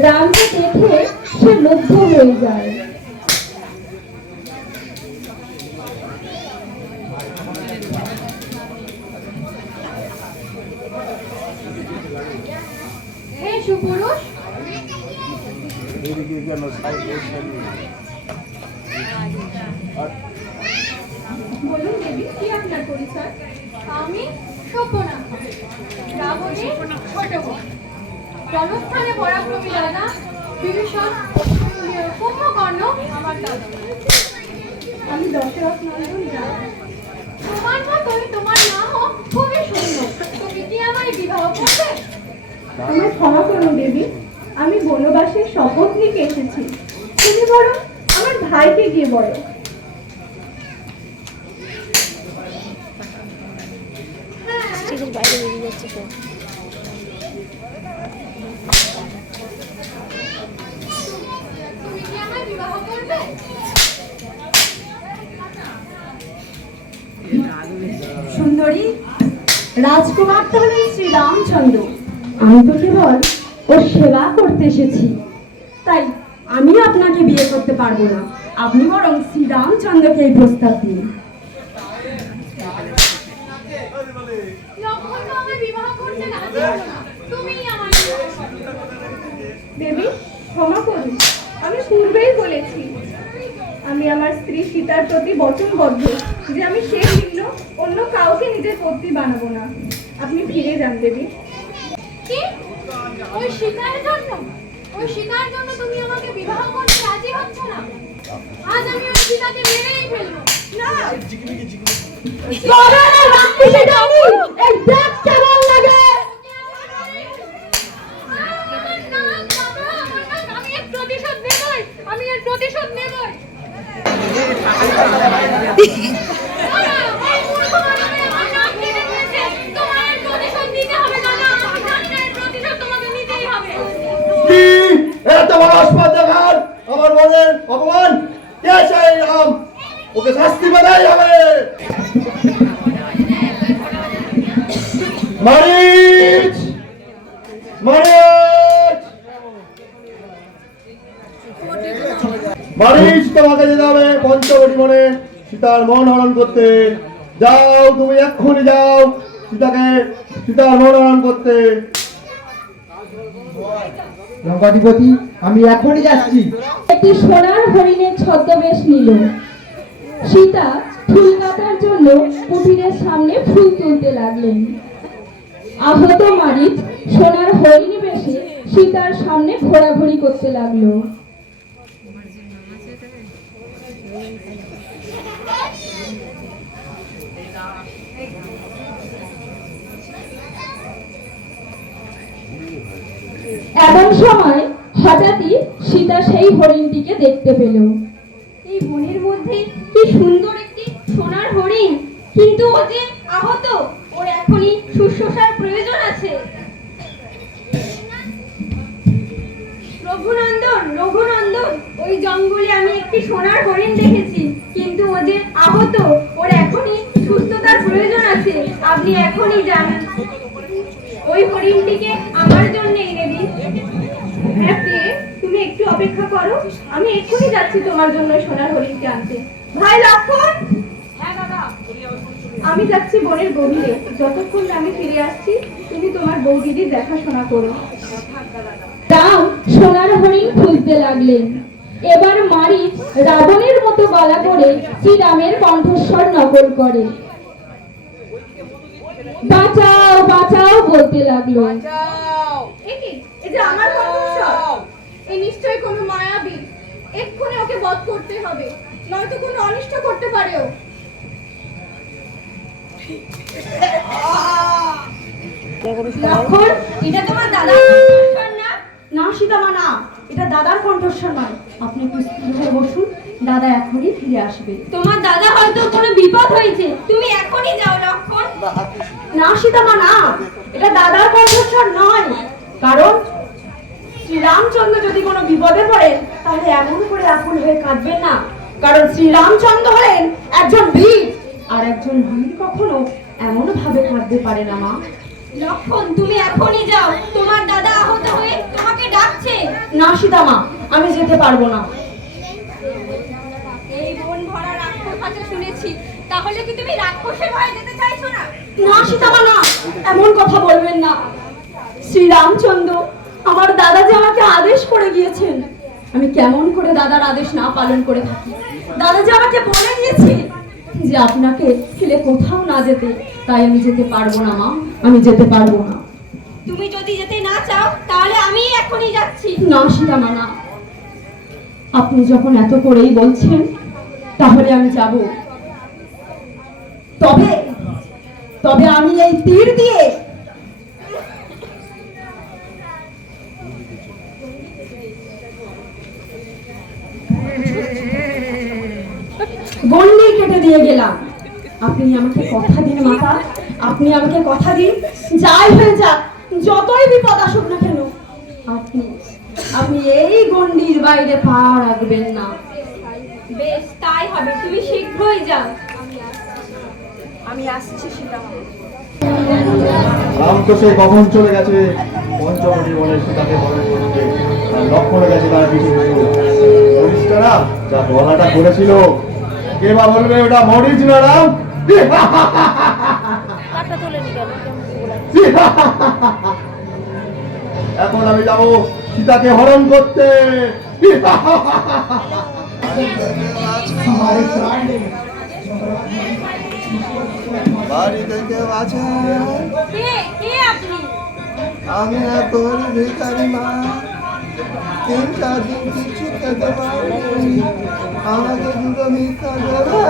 রামকে দেখে সে মুগ্ধ হয়ে যায়। হে সুপুরুষ, বলুন দেবী, কি আপনার পরিচয়? আমি সভ্যনাথা, রাবণের ছোট বোন। জনস্থানে পরাক্রমী রাজা বিভীষণ, কুম্ভকর্ণ আমার দাদা। আমি দশরথ নন্দন রায়। তোমার মতোই তোমার নামও খুবই সুন্দর। তুমি কি আমায় বিবাহ করবে? আমায় ক্ষমা করুন দেবী, আমি বনবাসের শপথ নিতে এসেছি। তুমি বরং আমার ভাইকে গিয়ে বলো। স্টেজের বাইরে বেরিয়ে যাচ্ছে তো। তুমি কি আমায় বিবাহ করবে? সুন্দরী, রাজকুমারটা হলেন শ্রীরামচন্দ্র। আমি তো কেবল ওর সেবা করতে এসেছি, তাই আমি আপনাকে বিয়ে করতে পারবো না। আপনি বরং শ্রীরামচন্দ্রকে এই প্রস্তাব দিন। লক্ষ্মণ তো আমায় বিবাহ করতে রাজি হলো না। তুমিই আমায় বিবাহ করো। দেবী, ক্ষমা করুন, আমি পূর্বেই বলেছি আমি আমার স্ত্রী সীতার প্রতি বচনবদ্ধ যে আমি সে ভিন্ন অন্য কাউকে নিজের পত্নী বানাবো না। আপনি ফিরে যান দেবী। কি? ওই শিকার জন্য? ওই শিকার জন্য তুমি আমাকে বিবাহ করতে রাজি হচ্ছ না? আজ আমি ওই শিকাকে মেরেই ফেলবো। না, এই দেখ কেমন লাগে। আমি এর প্রতিশোধ নেবই, আমি এর প্রতিশোধ নেবই। কি এত বড় অস্পর্ধাঘাত আমার মনের অপমান? কে সেই রাম? ওকে শাস্তি পেতেই হবে। মারিচ, মারিচ, মারিচ, তোমাকে যেতে হবে পঞ্চবটি বনে সীতার মন হরণ করতে। যাও, তুমি এক্ষুনি যাও সীতার মন হরণ করতে। লঙ্কাধিপতি, আমি এখনই যাচ্ছি। একটি সোনার হরিণের ছদ্মবেশ নিল। সীতা ফুল কাটার জন্য কুটিরের সামনে ফুল তুলতে লাগলেন। আহত মারিচ সোনার হরিণ বেশে সীতার সামনে ঘোরাঘুরি করতে লাগলো। এমন সময় হঠাৎই সীতা সেই হরিণটিকে দেখতে পেল। এই বনের মধ্যে কি সুন্দর একটি সোনার হরিণ, কিন্তু ও যে আহত, ওর এখনই শুশ্রূষার প্রয়োজন আছে। রঘুনন্দন, রঘুনন্দন, ওই জঙ্গলে আমি একটি সোনার হরিণ দেখেছি, কিন্তু ও যে আহত, ওর এখনই সুস্থতার প্রয়োজন আছে। আপনি এখনই যান, ওই হরিণটিকে আমার জন্য এনে দিন। হ্যাঁ প্রিয়ে, তুমি একটু অপেক্ষা করো, আমি এক্ষুনি যাচ্ছি তোমার জন্য সোনার হরিণকে আনতে। ভাই লক্ষণ! হ্যাঁ দাদা। আমি যাচ্ছি বনের গভীরে, যতক্ষণ না আমি ফিরে আসছি তুমি তোমার বৌদিদির দেখাশোনা করো। রাম সোনার হরিণ খুঁজতে লাগলেন। এবার মারিচ রাবণের মতো গলা করে শ্রীরামের কণ্ঠস্বর নকল করে বাঁচাও বাঁচাও বলতে লাগলো। এই যে আমার কণ্ঠস্বর, এই নিশ্চয়ই কোনো মায়াবী। এক্ষুনি ওকে বধ করতে হবে, নয়তো কোনো অনিষ্ট করতে পারে ও। লক্ষণ, এটা তোমার দাদার কণ্ঠস্বর না? না সীতামা, না, এটা দাদার কণ্ঠস্বর নয়। আপনি একটু স্থির হয়ে বসুন, দাদা এখনই ফিরে আসবে। তোমার দাদা হয়তো কোনো বিপদ হয়েছে, তুমি এখনই যাও লক্ষণ। না সীতামা, না, এটা দাদার কণ্ঠস্বর নয়। কারণ শ্রীরামচন্দ্র যদি কোনো বিপদে পড়েন তাহলে এমন করে আকুল হয়ে কাঁদবেন না। কারণ শ্রীরামচন্দ্র হলেন একজন বীর, আর একজন বীর কখনো এমন ভাবে কাঁদতে পারে না মা। লক্ষণ, তুমি এখনই যাও, তোমার দাদা আহত হয়ে তোমাকে ডাকছে। না সীতামা, আমি যেতে পারবো না। এই বন ভরা রাক্ষস কথা শুনেছি, তাহলে কি তুমি রাক্ষসের ভয়ে যেতে চাইছো না? না সীতামা, না, এমন কথা বলবেন না। শ্রীরামচন্দ্র, আমার দাদা যে আমাকে আদেশ করে গিয়েছেন, আমি কেমন করে দাদার আদেশ না পালন করে থাকি। দাদা যে আমাকে বলে দিয়েছে যে আপনাকে ফেলে কোথাও না যেতে, তাই আমি যেতে পারবো না মা, আমি যেতে পারবো না। তুমি যদি যেতে না চাও তাহলে আমি এখনই যাচ্ছি। না সীতামা, না, আপনি যখন এত করেই বলছেন তাহলে আমি যাব। তবে তবে আমি এই তীর দিয়ে গন্ডি কেটে দিয়ে গেলাম। আপনি আমাকে কথা দিন মাতা, আপনি আমাকে কথা দিন, যাই হয়ে যাক, যতই বিপদ আসুক না কেন, আপনি আপনি এই গন্ডির বাইরে পা রাখবেন না। বেশ, তাই হবে, তুমি শীঘ্রই যাও। আমি আসছি সীতামা। রাম তো সেই কখন চলে গেছে পঞ্চবটি বলে সীতাকে বরণ করতে, আর লক্ষণে গেছে তার পিছু পিছু। মরিচটা রাম যা গলাটা করেছিল, কে বা বলবে ওটা মরিচ না রাম? এখন আমি যাবো সীতাকে হরণ করতে। বাড়িতে কেউ আছে? কে আপনি? আমি এক গরিব ভিখারি মা, 3-4 দিন কিছু খেতে পারিনি, আমাকে দুটো ভিক্ষা দেবে?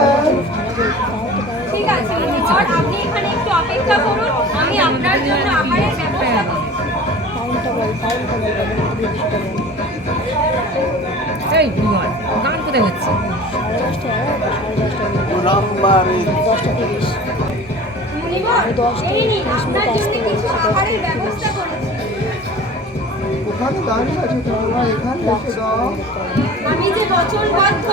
ঠিক আছে মনিবর, আপনি এখানে একটু অপেক্ষা করুন, আমি আপনার জন্য আহারের ব্যবস্থা করছি। এই বিমান গান কোথায় হচ্ছে? মনিবর, এই নিন, আপনার জন্য কিছু আহারের ব্যবস্থা করেছি। ওখানে দাঁড়িয়ে আছে তোমরা, এখানে এসে দাও। আমি যে বচনবদ্ধ,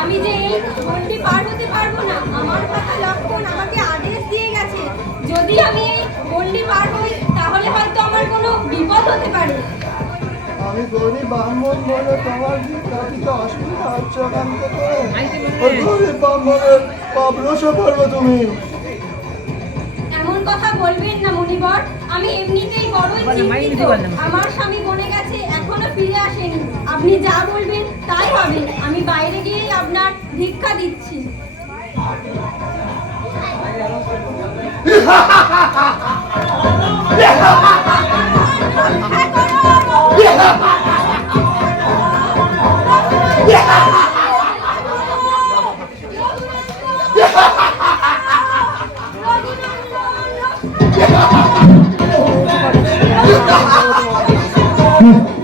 আমি যে এই গন্ডি পার হতে পারবো না। আমার কথা লক্ষণ আমাকে আদেশ দিয়ে গেছে, যদি আমি এই গন্ডি পার হই তাহলে হয়তো আমার কোনো বিপদ হতে পারে। আমি গরিব ব্রাহ্মণ বলে তোমার ভিক্ষা দিতে অসুবিধা হচ্ছে ওখান থেকে? ওই গরিব ব্রাহ্মণের পাপ রসা করবো তুমি। এমন কথা বলবেন না মনিবর, আমি এমনিতেই বড়ই চিন্তিত। আমার স্বামী বনে গেছে, এখনো ফিরে আসেনি। আপনি যা বলবেন তাই হবে, আমি বাইরে গিয়েই আপনার ভিক্ষা দিচ্ছি।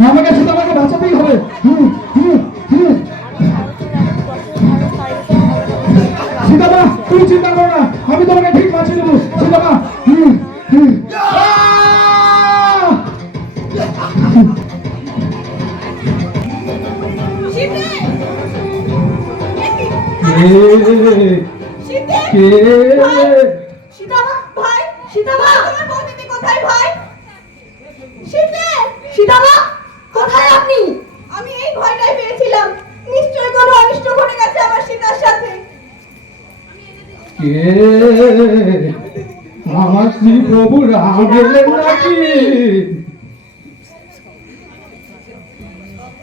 আমাকে সীতামাকে বাঁচাতেই হবে। সীতামা, তুমি চিন্তা করো না, আমি তোমাকে ঠিক বাঁচিয়ে দেবো। সীতামা, সীতামা ভাই, সীতামা তোমার বৌদিদি কোথায় ভাই? সীতামা কোথায় আপনি? আমি এই ভয়টাই পেয়েছিলাম, নিশ্চয় কোনো অনিষ্ট ঘটে গেছে আমার সীতার সাথে। আমার শ্রী প্রভু রাম গেলেন নাকি?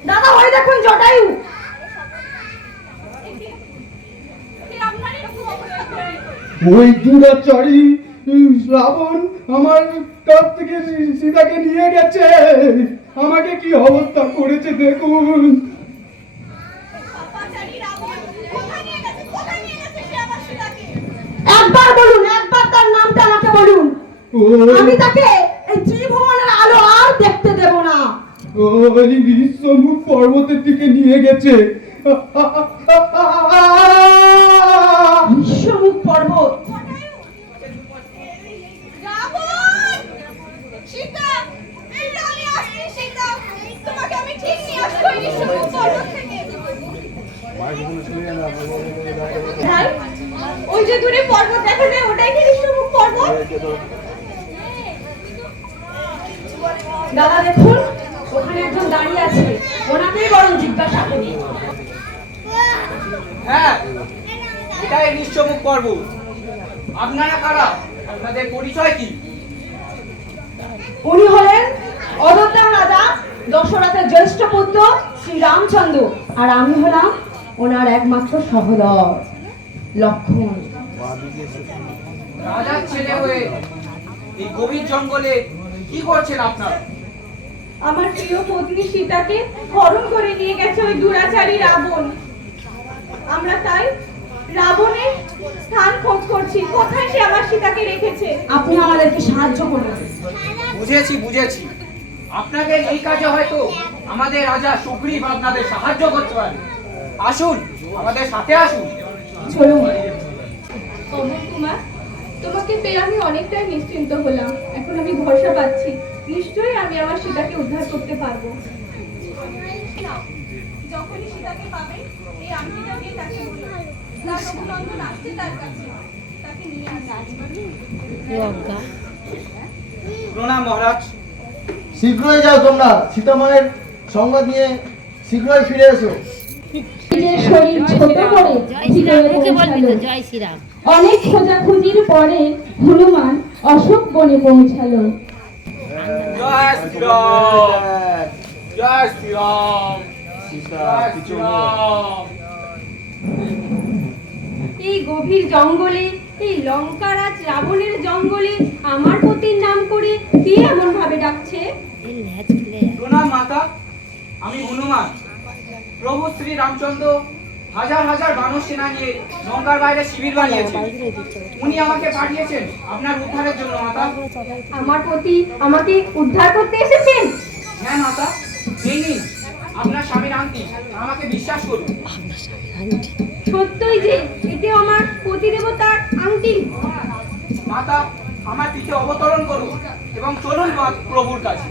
দাদা ওই দেখুন জটায়ু। ওই দুরাচারী রাবণ আমার কাছ থেকে সীতাকে নিয়ে গেছে, আমাকে কি অবস্থা করেছে দেখুন। একবার বলুন, একবার তার নামটা আমাকে বলুন, আমি তাকে এই ত্রিভুবনের আলো আর দেখতে দেব না। ওই বিশ্বমুখ পর্বতের দিকে নিয়ে গেছে। বিশ্বমুখ পর্বত? সীতা, এই আমি আসছি সীতা, তোমাকে আমি ঠিক নিয়ে আসবো এই নিঃসঙ্গ পর্বত থেকে। ভাই, ওই যে দূরে পর্বত দেখা যায়, ওটাই কি নিঃসম্মুখ পর্বত? দাদা দেখুন, ওখানে একজন দাঁড়িয়ে আছে, ওনাকেই বরং জিজ্ঞাসা করি। হ্যাঁ, এটাই নিঃসমুখ পর্ব। আপনারা কারা? আপনাদের পরিচয় কি? উনি হলেন অযোধ্যার রাজা দশরথের জ্যেষ্ঠ পুত্র শ্রী রামচন্দ্র, আর আমি হলাম ওনার একমাত্র সহোদর লক্ষণ। রাজার ছেলে হয়ে এই গভীর জঙ্গলে কি করছেন আপনারা? আমার প্রিয় পত্নী সীতাকে হরণ করে নিয়ে গেছে ওই দুরাচারী রাবণ। আমরা তাই রাবণের স্থান খোঁজ করছি, কোথায় সে আমার সীতাকে রেখেছে। আপনি আমাদেরকে সাহায্য করুন। বুঝেছি। আপনাদের এই কাজে হয়তো আমাদের রাজা সুগ্রীব আপনাদের সাহায্য করতে পারে। আসুন, আমাদের সাথে আসুন। চলুন। অমর কুমার, তোমাকে পেয়ে আমি অনেকটাই নিশ্চিন্ত হলাম। এখন আমি ভরসা পাচ্ছি, নিশ্চয়ই আমি আমার সীতাকে উদ্ধার করতে পারবো। যখনই সীতাকে পাবে, এই আংটিটা দিয়ে তাকে বলো, তার রঘুনন্দন আসছে তার কাছে, তাকে নিয়ে আসবে। প্রণাম মহারাজ। শীঘ্রই যাও তোমরা, সীতামায়ের সংবাদ নিয়ে শীঘ্রই ফিরে এসো। নিজের শরীর ছোট করে ভিতরে পৌঁছালো। জয় শ্রীরাম। অনেক খোঁজাখুঁজির পরে হনুমান অশোক বনে পৌঁছালো। জয় শ্রীরাম, জয় শ্রীরাম, জয় শ্রীরাম। এই গভীর জঙ্গলে, এই লঙ্কারাজ রাবণের জঙ্গলে আমার পতির নাম করে কে এমন ভাবে ডাকছে? প্রণাম মাতা, আমি হনুমান। প্রভু শ্রী রামচন্দ্র হাজার হাজার বানর সেনা নিয়ে লঙ্কার বাইরে শিবির বানিয়েছেন। উনি আমাকে পাঠিয়েছেন আপনার উদ্ধারের জন্য মাতা। আমার পতি আমাকে উদ্ধার করতে এসেছেন? হ্যাঁ মাতা, এই নিন আপনার স্বামীর আংটি, আমাকে বিশ্বাস করুন। সত্যই যে এটিও আমার পতি দেবতার আংটি। মাতা, আমার পিঠে অবতরণ করুন এবং চলুন প্রভুর কাছে।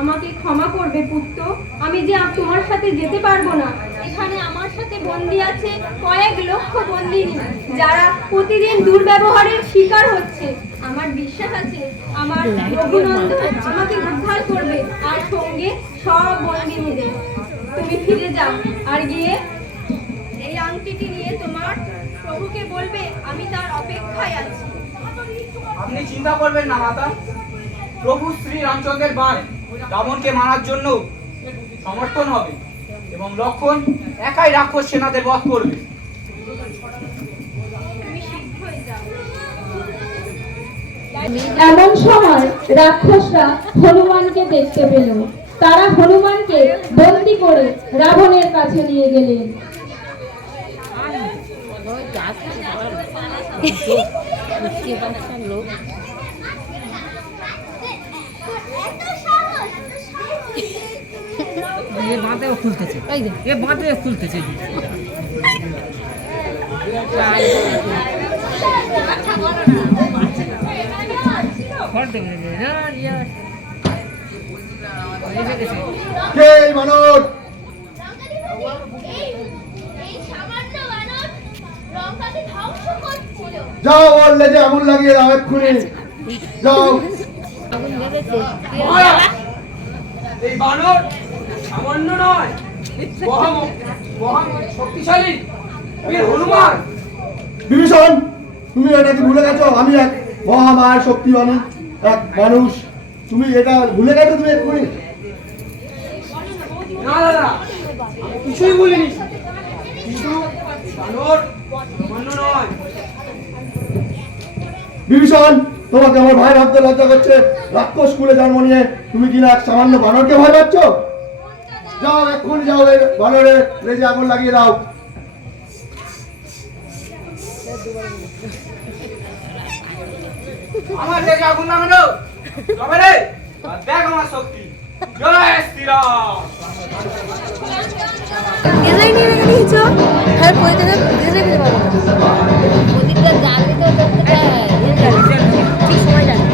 আমাকে ক্ষমা করবে পুত্র, আমি যে তোমার সাথে যেতে পারবো না। এখানে আমার সাথে বন্দী আছে কয়েক লক্ষ বন্দিনী, যারা প্রতিদিন দুর্ব্যবহারের শিকার হচ্ছে। আমার বিশ্বাস আছে আমার রঘুনন্দন আমাকে উদ্ধার করবে, আর সঙ্গে সব বন্দিনীদের। তুমি ফিরে যাও, আর গিয়ে এই আংটিটি নিয়ে তোমার প্রভুকে বলবে আমি তার অপেক্ষায় আছি। আপনি চিন্তা করবেন না মাতা, প্রভু শ্রী রামচন্দ্রের বাণ রাবণকে মারার জন্য সমর্থন হবে এবং লক্ষণ একাই রাক্ষস সেনাদের বধ করবে। এমন সময় রাক্ষসরা হনুমানকে দেখতে পেল। তারা হনুমানকে বন্দী করে রাবণের কাছে নিয়ে গেলেন। লোক এ বাঁধেও খুলতেছে, এ বাঁধেও খুলতেছে। কে এই বানর? যাও, ওর লেজে আগুন লাগিয়ে দাও এক্ষুনি, যাও। এই বানর সামান্য নয়, মহা শক্তিশালী বীর হনুমান। বিভীষণ, তুমি এটা কি ভুলে গেছো? আমি এক মহামায়ার শক্তিবানী এক মানুষ, তুমি এটা ভুলে গেছো তুমি এক্ষুনি? না দাদা, আমি কিছুই বলিনি, কিন্তু বানর সামান্য নয়। বিভীষণ, তোমাকে আমার ভাই ভাবতে লজ্জা করছে। রাক্ষস কুলে জন্ম নিয়ে তুমি কিনা এক সামান্য বানরকে ভয় পাচ্ছ? যাও, এক্ষুনি যাও, এর বানরের লেজে আগুন লাগিয়ে দাও। আমার লেগে আগুন লাগানো তবে রে, দেখ আমার শক্তি। জয় শ্রীরাম। গেলাই নিয়ে রেখে দিয়েছ, আর পয়তে না গেলে দিতে পারবো না। ওদিকটা জানলে তো ঠিক সময় জানবে।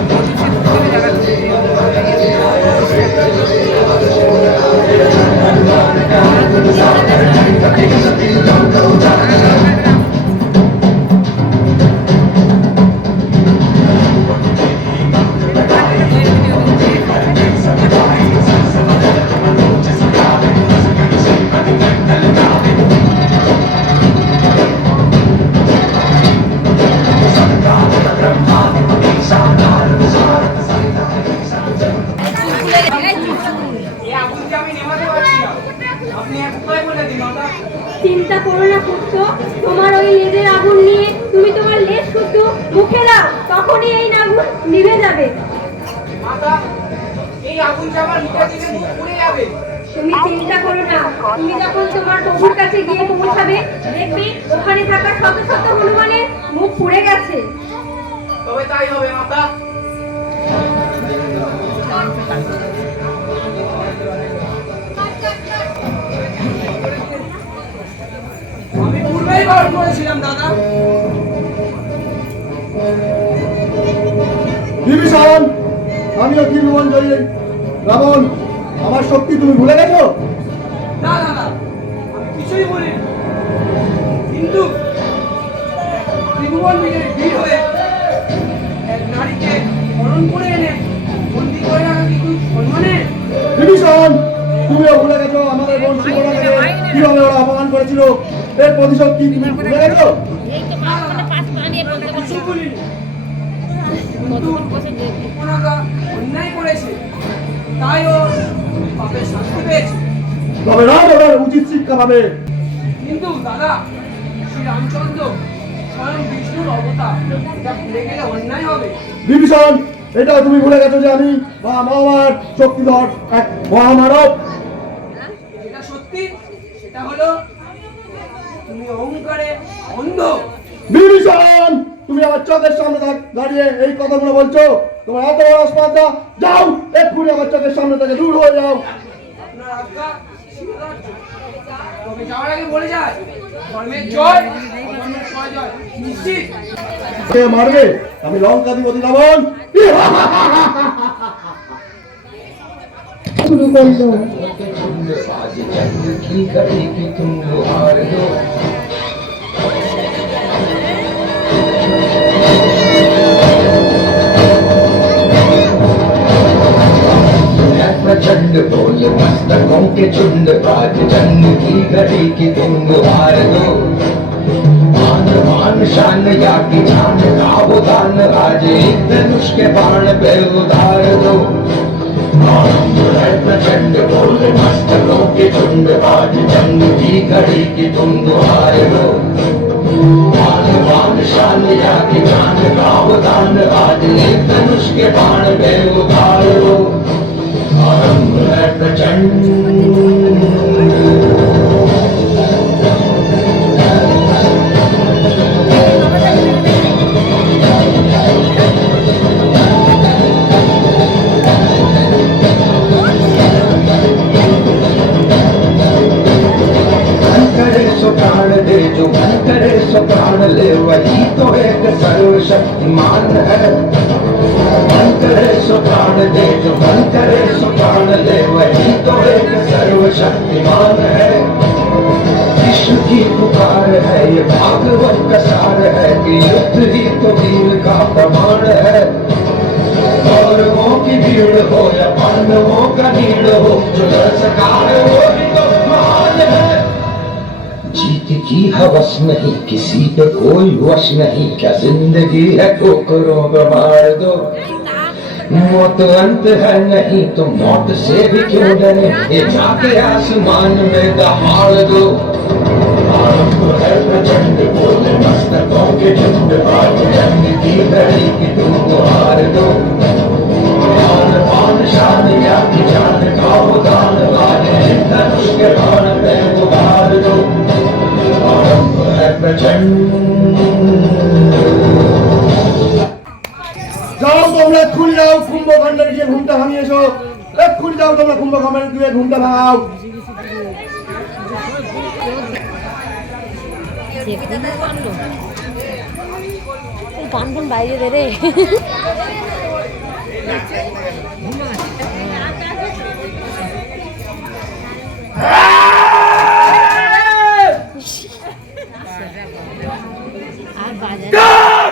তো তোমার ওই লেজের আগুন নিয়ে তুমি তোমার লেজ শুদ্ধ মুখে দাও, তখনই এই আগুন নিভে যাবে। মাতা, এই আগুন আমার মুখে দিলে মুখ পুড়ে যাবে। তুমি চিন্তা করো না, তুমি যখন তোমার প্রভুর কাছে গিয়ে পৌঁছাবে দেখবি ওখানে থাকা শত শত হনুমানের মুখ পুড়ে গেছে। তবে তাই হবে মাতা। আমি পূর্বেই বারণ করেছিলাম দাদা। বিভীষণ, আমিও ত্রিভুবন জয়ী রাবণ, আমার শক্তি তুমি ভুলে গেছো? না দাদা, আমি কিছুই বলিনি, কিন্তু ত্রিভুবন বিজয়ী বীর হয়ে এক নারীকে হরণ করে এনে বন্দি করে রাখা কিন্তু সম্মানের। বিভীষণ, তুমিও ভুলে গেছো আমাদের বোন সুবর্ণাকে কিভাবে ওরা অপমান করেছিল? এর প্রতিশোধ কি তুমি ভুলে গেছো? কিছু বলিনি, কিন্তু সুবর্ণা অন্যায় করেছে, তাই ও পাপের শাস্তি পেয়েছে। তবে না, ওদের উচিত শিক্ষা পাবে। কিন্তু দাদা, শ্রী রামচন্দ্র স্বয়ং বিষ্ণুর অবতার, এটা ভুলে গেলে অন্যায় হবে। বিভীষণ, এটা তুমি ভুলে গেছো যে আমি মহামার শক্তিধর এক মহামানব। যেটা সত্যি সেটা হলো তুমি অহংকারে অন্ধ। বিভীষণ, তুমি আমার চোখের সামনে দাঁড়িয়ে এই কথাগুলো বলছো? তোমার এত বড় স্পর্ধা, যাও এক্ষুনি আমার চোখের সামনে থেকে দূর হয়ে যাও। আপনার আজ্ঞা শিরোধার্য। তবে যাওয়ার আগে বলে যায়, ধর্মের জয়, অধর্মের জয় নিশ্চিত। কে মারবে? আমি লঙ্কাধিপতি রাবণ। শুরু করলো। प्रचंड बोल मस्तकों के झुंड, आज जंग की घड़ी की तुम हार दो। मान मान शान या की जान का वो दान, आज एक धनुष के बाण पे उधार दो। प्रचंड बोल मस्तकों के झुंड, आज जंग की घड़ी की तुम हार दो। मान मान शान या की जान का वो दान, आज एक धनुष के बाण पे उधार दो। आरंभ है प्रचंड। करे सो प्राण दे, जो मन करे सो प्राण ले, वही तो एक सर्वशक्तिमान है। मन करे सो प्राण दे, जो मन करे सो प्राण ले, वही तो एक सर्वशक्तिमान है। विश्व की पुकार है, ये भागवत का सार है, कि युद्ध ही तो वीर का प्रमाण है। कौरवों की भीड़ हो या पांडवों का नीड़ हो, जो लड़ सका है वो ही तो महान है। जीत की हवस नहीं, किसी पे कोई वश नहीं, क्या जिंदगी है ठोकरों पे मार दो। मौत अंत है नहीं तो मौत से भी क्यों डरे, ये जाके आसमान में दहाड़ दो। आरंभ है प्रचंड बोल मस्तकों के झुंड, आज जंग की घड़ी की तुम हार दो। मान मान शान या की जान का वो दान, आज एक धनुष के बाण पे उतार दो। आरंभ है प्रचंड। যাও তোমরা এক্ষুনি যাও, কুম্ভকাণ্ডের গিয়ে ঘুমটা ভাঙিয়ে এসো। এক্ষুনি যাও তোমরা কুম্ভকাণ্ডের গিয়ে ঘুমটা ভাঙাও। গান গান বাইরে দে রে। আর বাজার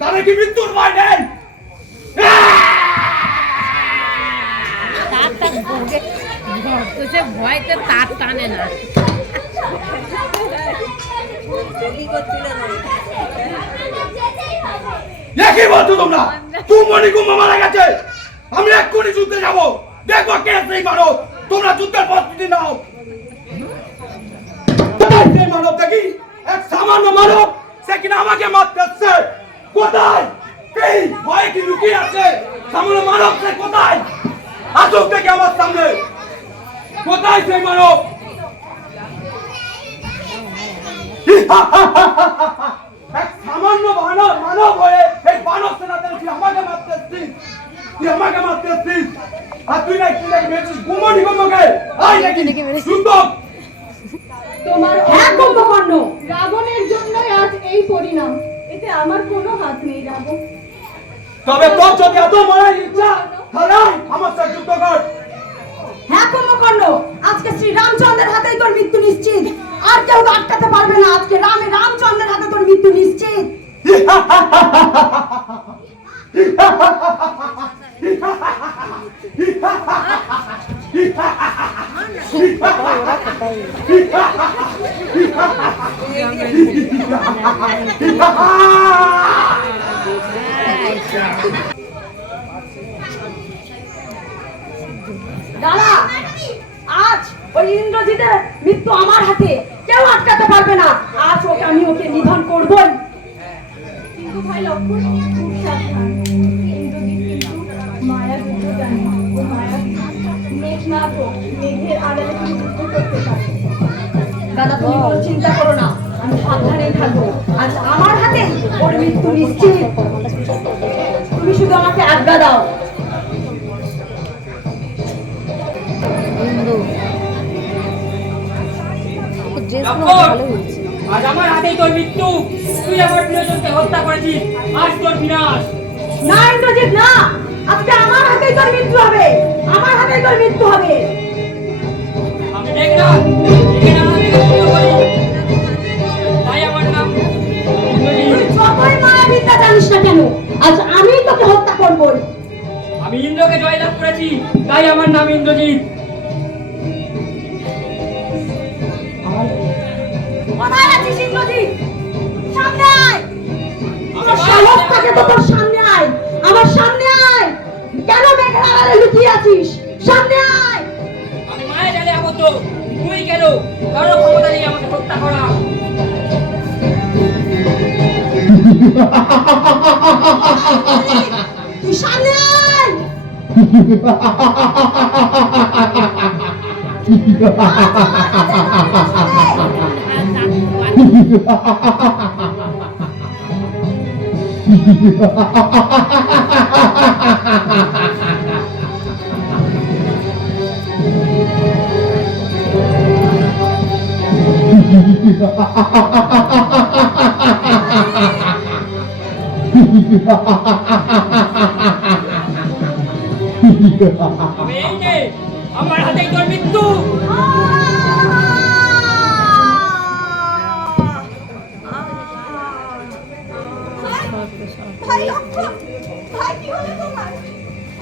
তাদের কি মৃত্যুর ভয় নেই? ভয়তে তার টানে না। কি বলছো তোমরা? তুমনি কুম্ভ মারা গেছে, আমি এক্ষুনি যুদ্ধে যাবো। দেখবো কে সেই মানব। তোমরা যুদ্ধের প্রস্তুতি নাও। কোথায় সেই মানব দেখি? এক সামান্য মানব, সে কিনা আমাকে মারতে আসছে। কোথায়? এই ভয়ে কি লুকিয়ে আছে? সামান্য মানব সে কোথায়? আসুক দেখি আমার সামনে। কোথায় সেই মানব? এক সামান্য মানব হয়ে এই বানর সেনাতে তুই আমাকে মারতে আসছিস। তুই আমাকে মারতে আসছিস। আর তুই নাকি মেরেছিস গুমনি গুমকে। আই নাকি সুন্দর। তোমার হ্যাঁ কুম্ভকর্ণ, রাবণের জন্য আজ এই পরিণাম। এতে আমার কোনো হাত নেই রাবণ। তবে তোর যদি এত মরার ইচ্ছা তাহলে আমার সাথে যুদ্ধ কর। হ্যাঁ কুম্ভকর্ণ, আজকে শ্রী রামচন্দ্রের হাতেই তোর মৃত্যু নিশ্চিত। আর কেউ আটকাতে পারবে না। আজকে রামচন্দ্রের হাতে তোর মৃত্যু নিশ্চিত। দাদা, আজ ওই ইন্দ্রজিতের মৃত্যু আমার হাতে, কেউ আটকাতে পারবে না। আজ ওকে নিধন করবই। কিন্তু ভাই লক্ষণ, খুব সাবধান। ইন্দ্রজিৎ কিন্তু মায়া যুদ্ধ জানে। ও মায়া মেঘ না তো মেঘের আড়ালে তুমি যুদ্ধ করতে পারো। দাদা, তুমি কোনো চিন্তা করো না, আমি সাবধানেই থাকবো। আজ আমার হাতে ওর মৃত্যু নিশ্চিত। তুমি শুধু আমাকে আজ্ঞা দাও। আজ আমার হাতেই তোর মৃত্যু। তুই আমার প্রিয়জনকে হত্যা করেছিস, আজ তোর বিনাশ। না ইন্দ্রজিৎ না, আজকে আমার হাতেই তোর মৃত্যু হবে। আমার হাতেই তোর মৃত্যু হবে। আমি দেখলাম এখানে আমাকে হত্যা করি, তাই আমার নাম তুই যতই মায়াবিদ্যা জানিস না কেন, আজ আমি তোকে হত্যা করবো। আমি ইন্দ্রকে জয়লাভ করেছি, তাই আমার নাম ইন্দ্রজিৎ। কোথায় আছিস ইন্দ্রজিৎ? সামনে আয়। তোর সাহস থাকে তো তোর সামনে আয়। আমার সামনে আয়। কেন মেঘের আড়ালে লুকিয়ে আছিস? সামনে আয়। আমি মায়া জালে আবদ্ধ, তুই কেন? কারো ক্ষমতা নেই আমাকে হত্যা করা। তুই সামনে আয়। তবে এই নে, আমার হাতেই তোর মৃত্যু। ভাই লক্ষণ, ভাই কি হলো তোমার?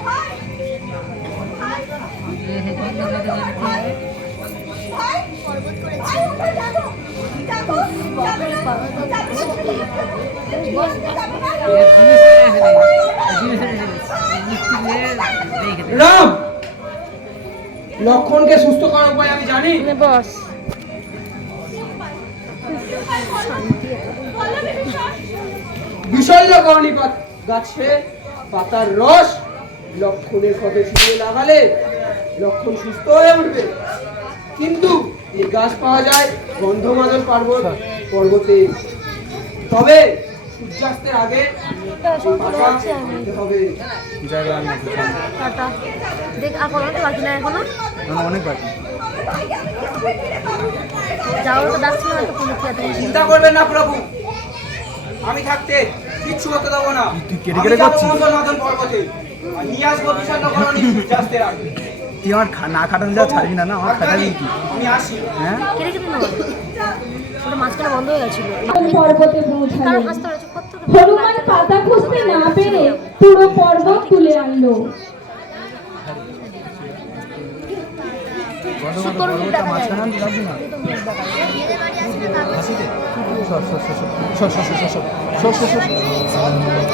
ভাই ভাই ভাই ভাই পর্বত করেছে। ভাই ওখানে যাবো যাবো যাবো না যাবো না। রাম, লক্ষণকে সুস্থ করার উপায় আমি জানি। বস বিশল্যকরণী গাছে পাতার রস লক্ষণের ক্ষতে শুয়ে লাগালে লক্ষণ সুস্থ হয়ে উঠবে। কিন্তু এই গাছ পাওয়া যায় গন্ধমাদন পর্বতে। তবে সূর্যাস্তের আগে আনতে হবে। টাটা। দেখ আর কোনো তো বাকি না এখনো? অনেক বাকি। যাও তো ডাকছি না তো কোনো চিন্তা করবেন না প্রভু, আমি থাকতে কিচ্ছু হতে দেবো না। তুই কেটে কেটে করছিস? গন্ধমাদন পর্বতে আর নিয়ে আসবো বিশল্যকরণী সূর্যাস্তের আগে। তুই আমার না খাটানো যা ছাড়বি না, না আমার খাটাবি কি? আমি আসি। হ্যাঁ কেটে কেটে নেবো। ওটা মাঝখানে বন্ধ হয়ে গেছিল। পর্বতে কারণ পৌঁছালো। হাসতে হয়েছে কত হনুমান পাতা খুঁজতে না পেরে পুরো পর্বত তুলে আনলো। মাঝখানে আনতে লাগবে না।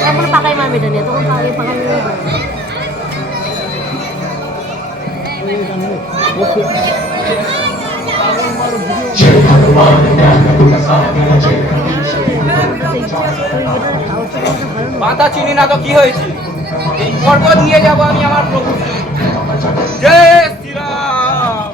এখন পাকাই মারবে এটা নিয়ে, তখন পাকাই পাকাই মাথা চিনি না তো কি হয়েছে, এই পর্বত নিয়ে যাব আমি আমার প্রভু। জয় শ্রীরাম।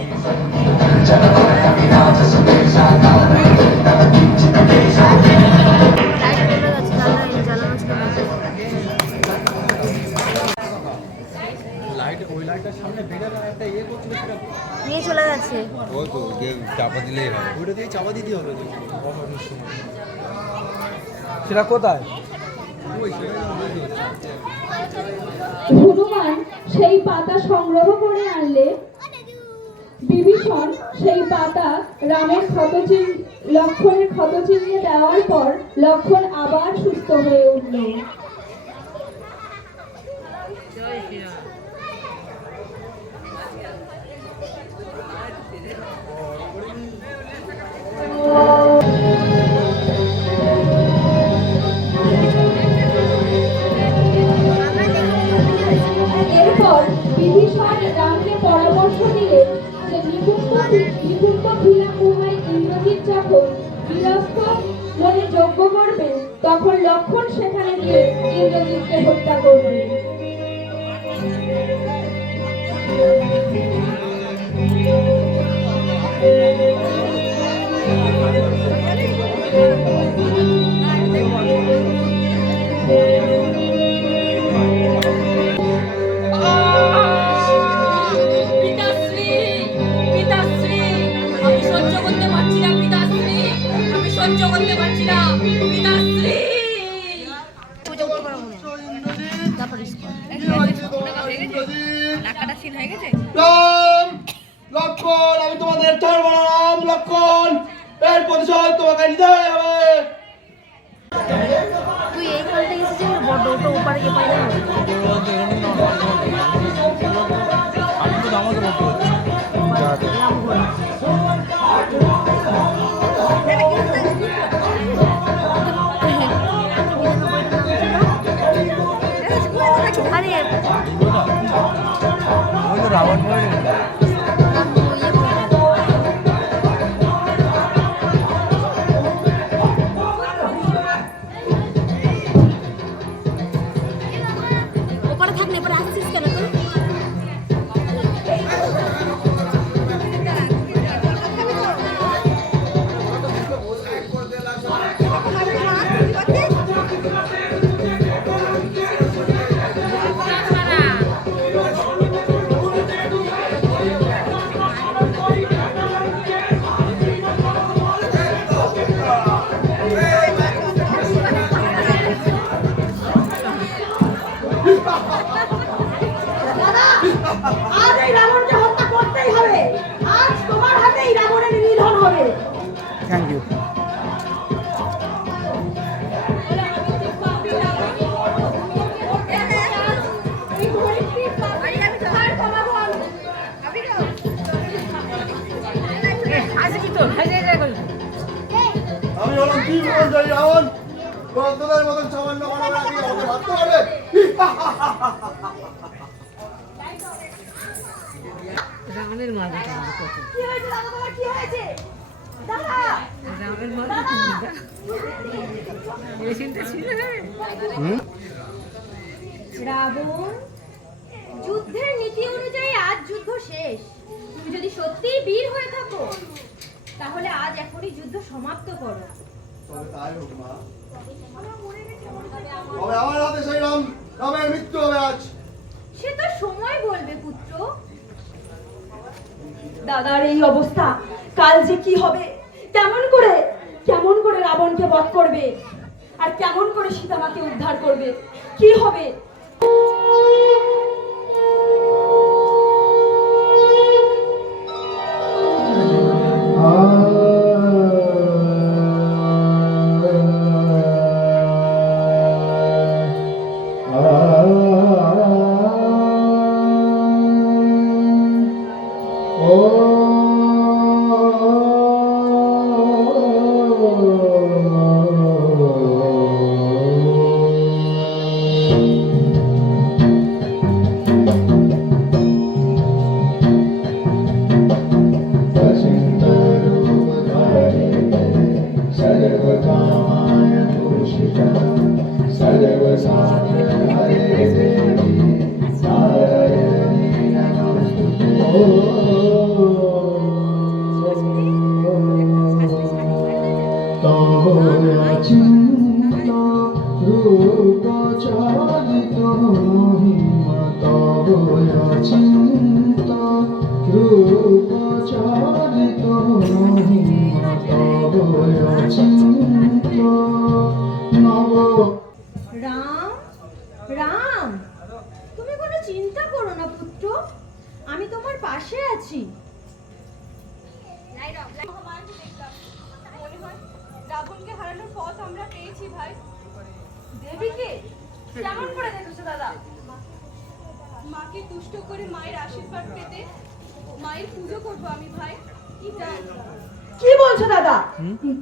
নিয়ে চলে গেছে। ওই তো চাপা দিলেই হবে। ওইটা দিয়ে চাপা দিতে হবে তো সেটা কোথায়? হনুমান সেই পাতা সংগ্রহ করে আনলে বিভীষণ সেই পাতা রামের লক্ষণের ক্ষতচিহ্নে দেওয়ার পর লক্ষণ আবার সুস্থ হয়ে উঠল। এরপর বিভীষণ রামকে পরামর্শ দিলেন যে নিকুম্ভ ভিলা গুহায় ইন্দ্রজিৎ যখন গৃহস্থ মনে যজ্ঞ করবে তখন লক্ষণ সেখানে গিয়ে ইন্দ্রজিৎকে হত্যা করবে। পিতাশ্রী, পিতাশ্রী, আমি সহ্য করতে পারছি না পিতাশ্রী, আমি সহ্য করতে পারছি না পিতাশ্রী। রাম, লক্ষণ, আমি তোমাদের ধর্ম রাম লক্ষণ, এর প্রতিশোধ তোমাকে নিতে হবে। তুই এইখানটা এসেছিস বড় ওটা ওপারে গিয়ে পাই না। আমি তো আমাকে বলতে আরে রাবণ বলে ওপারে থাকলে এবার আসছিস কেন তুই? আজ এই রাবণকে হত্যা করতেই হবে। আজ তোমার হাতেই রাবণের নিধন হবে। Thank you. আমি হলাম কি বিপর্যয়ী রাবণ, তোদের মতন সামান্য মানব রাখি আমাকে ভাবতে পারবে? রামের মা কি হয়েছে দাদা, তোমার কি হয়েছে দাদা? রামের মা রাবণ, যুদ্ধের নীতি অনুযায়ী আজ যুদ্ধ শেষ। তুমি যদি সত্যিই বীর হয়ে থাকো তাহলে আজ এখনই যুদ্ধ সমাপ্ত করো। তবে তাই হোক মা, তবে আমার হাতে সেই রামের মৃত্যু হবে আজ। সে তো সময় বলবে পুত্র। দাদার এই অবস্থা, কাল যে কি হবে, কেমন করে রাবণকে বধ করবে, আর কেমন করে সীতামাকে উদ্ধার করবে, কি হবে? চালিত মহিমা তব অচিন্ত রূপ চালিত মহিমা তব অচিন্ত নব রাম রাম, তুমি কোনো চিন্তা করো না পুত্র, আমি তোমার পাশে আছি। রাবণকে হারানোর পথ আমরা পেয়েছি ভাই। দেবীকে কেমন করে দেখেছো দাদা? মাকে তুষ্ট করে মায়ের আশীর্বাদ পেতে মায়ের পুজো করবো আমি ভাই। কি বলছো দাদা?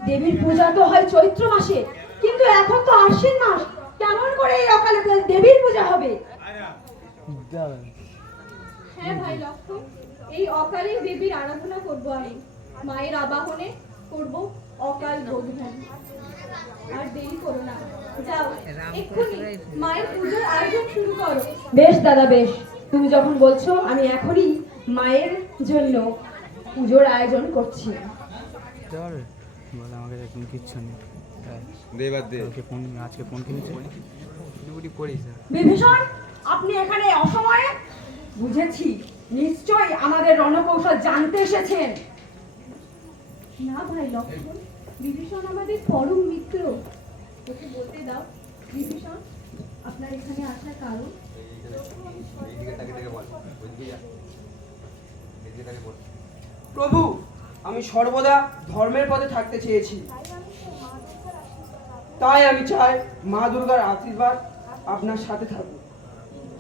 দেবীর পূজা তো হয় চৈত্র মাসে, কিন্তু এখন তো আশ্বিন মাস, কেমন করে এই অকালে দেবীর পূজা হবে? হ্যাঁ ভাই লক্ষ্মণ, এই অকালে দেবীর আরাধনা করব আমি। মায়ের আবাহনে করব অকাল বোধন। আর দেরি করো না, যাও এক্ষুনি মায়ের পুজোর আয়োজন শুরু করো। বেশ দাদা বেশ, তুমি যখন বলছো আমি এখনই মায়ের জন্য পুজোর আয়োজন করছি। বলে আমাকে এখন কিচ্ছু নেই, ফোন আজকে ফোন কিনেছে বিভীষণ, আপনি এখানে অসময়ে? বুঝেছি, নিশ্চয়ই আমাদের রণকৌশল জানতে এসেছেন। না ভাই লক্ষ্মণ, বিভীষণ আমাদের পরম মিত্র। ওকে বলতে দাও। বিভীষণ, আপনার এখানে আসার কারণ? প্রভু, আমি সর্বদা ধর্মের পথে থাকতে চেয়েছি, তাই আমি চাই মা দুর্গার আশীর্বাদ আপনার সাথে থাকুক।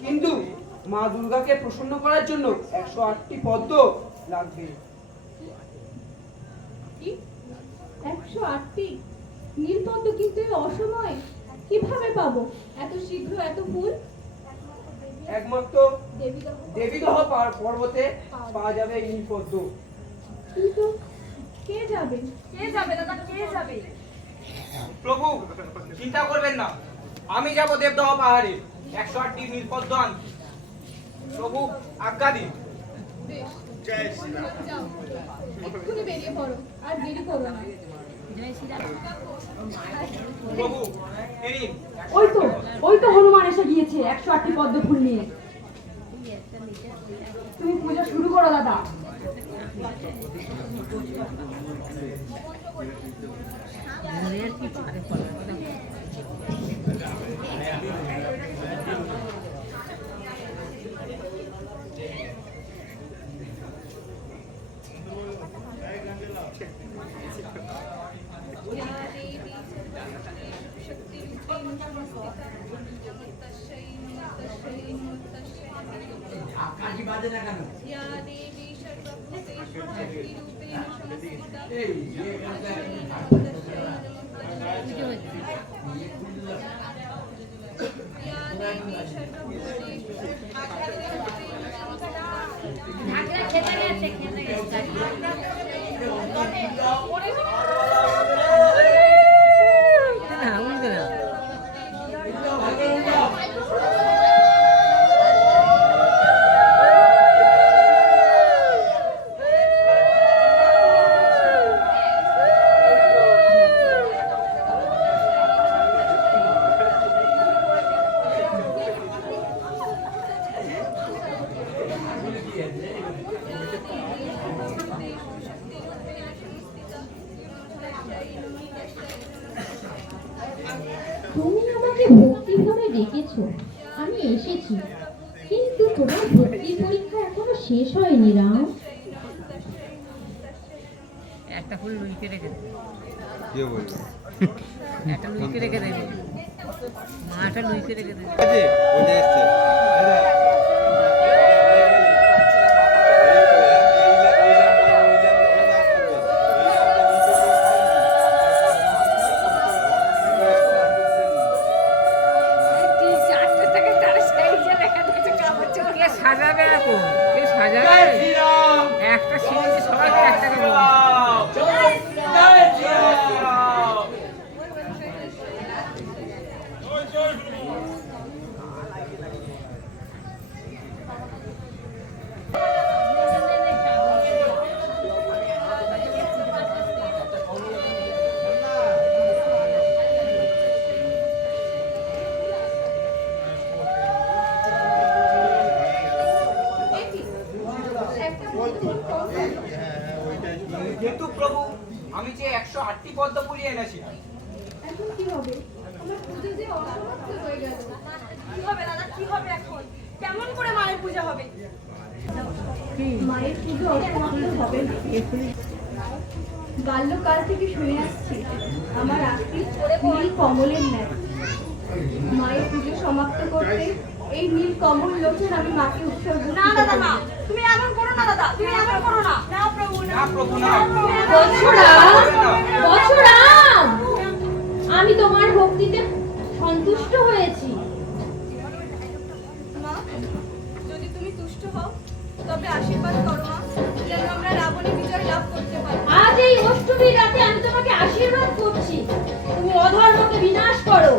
কিন্তু মা দুর্গাকে প্রসন্ন করার জন্য 108টি পদ্ম লাগবে। 108টি নীলপদ্ম? কিন্তু এই অসময়ে কিভাবে পাবো এত শীঘ্র এত ফুল? একমাত্র দেবীদহ পর্বতে পাওয়া যাবে এই নীলপদ্ম। কিন্তু কে যাবে? কে যাবে দাদা, কে যাবে? প্রভু, চিন্তা করবেন না, আমি যাব দেবদহ পাহাড়ে 108টি নীলপদ্ম আনতে। প্রভু আজ্ঞা দিন। যাও, এক্ষুনি বেরিয়ে পড়ো, আর দেরি করো না। প্রভু, এই নিন। ওই তো হনুমান এসে গিয়েছে 108টি পদ্ম ফুল নিয়ে। তুমি পূজা শুরু করো দাদা। তুমি আমাকে ভক্তিভাবে ডেকেছো, আমি এসেছি, কিন্তু তোমার ভক্তির পরীক্ষা এখনো শেষ হয়নি রাম। একটা ফুল লুইকে রেখে দেবে, কে বলবে? একটা লুইকে রেখে দেবে, মাটা লুইকে রেখে দেবে। ওটা এসছে সাজাবে এখন, কে সাজাবে? একটা সিরিজে সবাইকে একটা করে এনেছি। এখন কি হবে? আমার পুজো যে অসমাপ্ত হয়ে গেল। কি হবে দাদা, কি হবে এখন? কেমন করে মায়ের পূজা হবে? মায়ের পুজো অসমাপ্ত হবে না। বাল্যকাল থেকে শুনে আসছি আমার আকৃতি নীল কমলের ন্যায়। মায়ের পুজো সমাপ্ত করতে এই নীল কমল লোচন আমি মাকে উৎসর্গ। না দাদা না, তুমি এমন করো না দাদা, তুমি এমন করো না। না প্রভু, না প্রভু না। বৎসরাম, আমি তোমার ভক্তিতে সন্তুষ্ট হয়েছি। মা, যদি তুমি তুষ্ট হও তবে আশীর্বাদ করো মা, যেন আমরা রাবণের বিজয় লাভ করতে পারি। আজ এই অষ্টমীর রাতে আমি তোমাকে আশীর্বাদ করছি, তুমি অধর্মকে বিনাশ করো।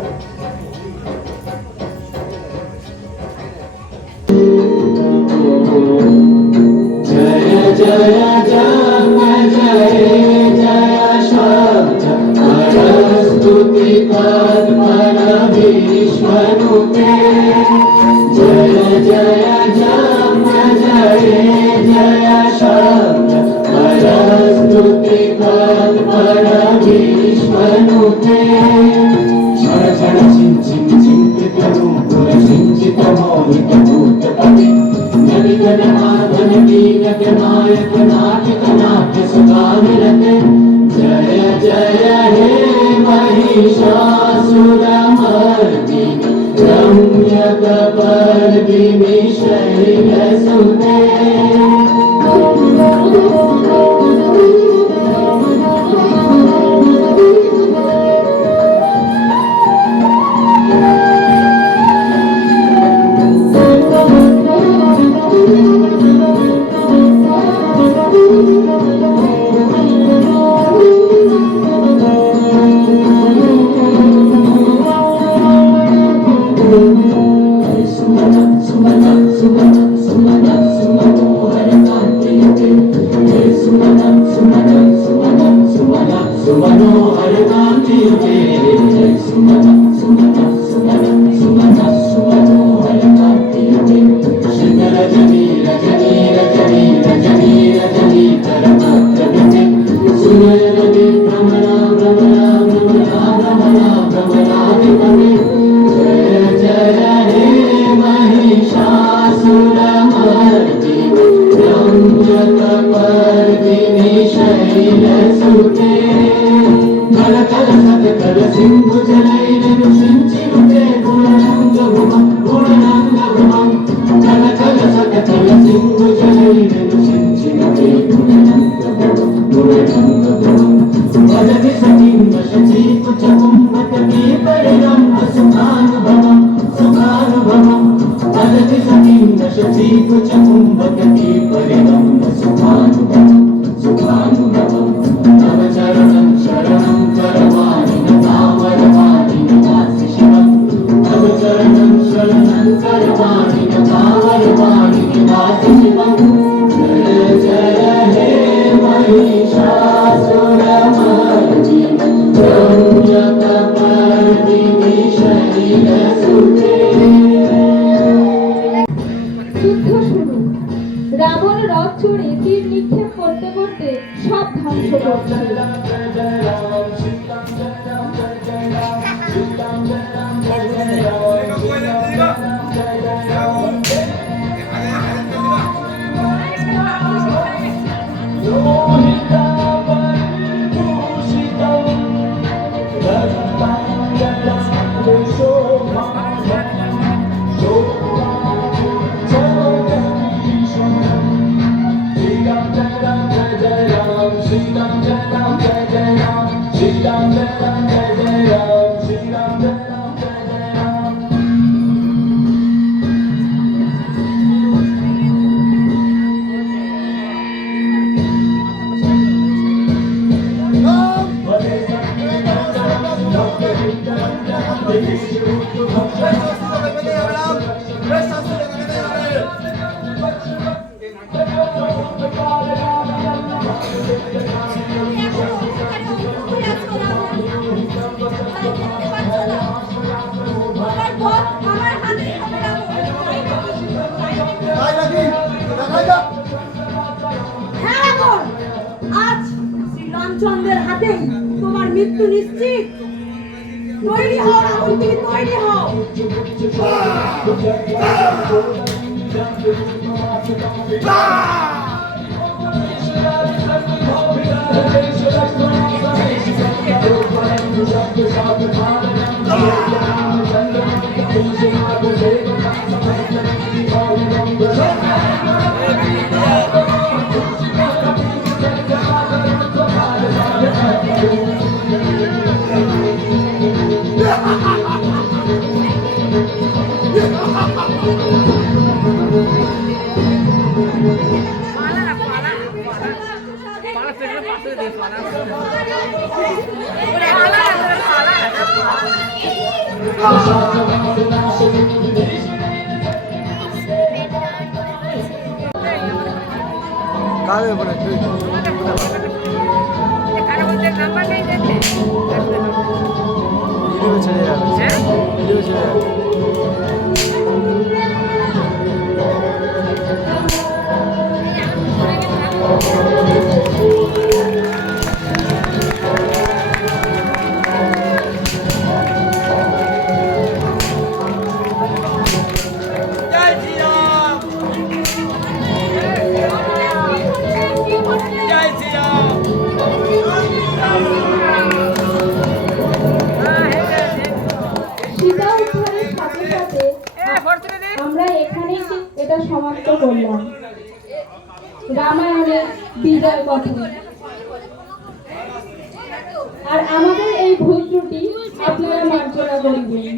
যুদ্ধ শুরু। রাবণ রথ চড়ে তীর নিক্ষেপ করতে করতে সব ধ্বংস করছে। আজ শ্রীরামচন্দ্রের হাতেই তোমার মৃত্যু মৃত্যু নিশ্চিত। তৈরি হও রাহুল, তুমি তৈরি হও। সীতা উদ্ধারের সাথে সাথে আমরা এখানে এটা সমাপ্ত করলাম। রামায়ণের বিজয় কথা। আর আমাদের এই ভুল ত্রুটি আপনারা মার্জনা করবেন।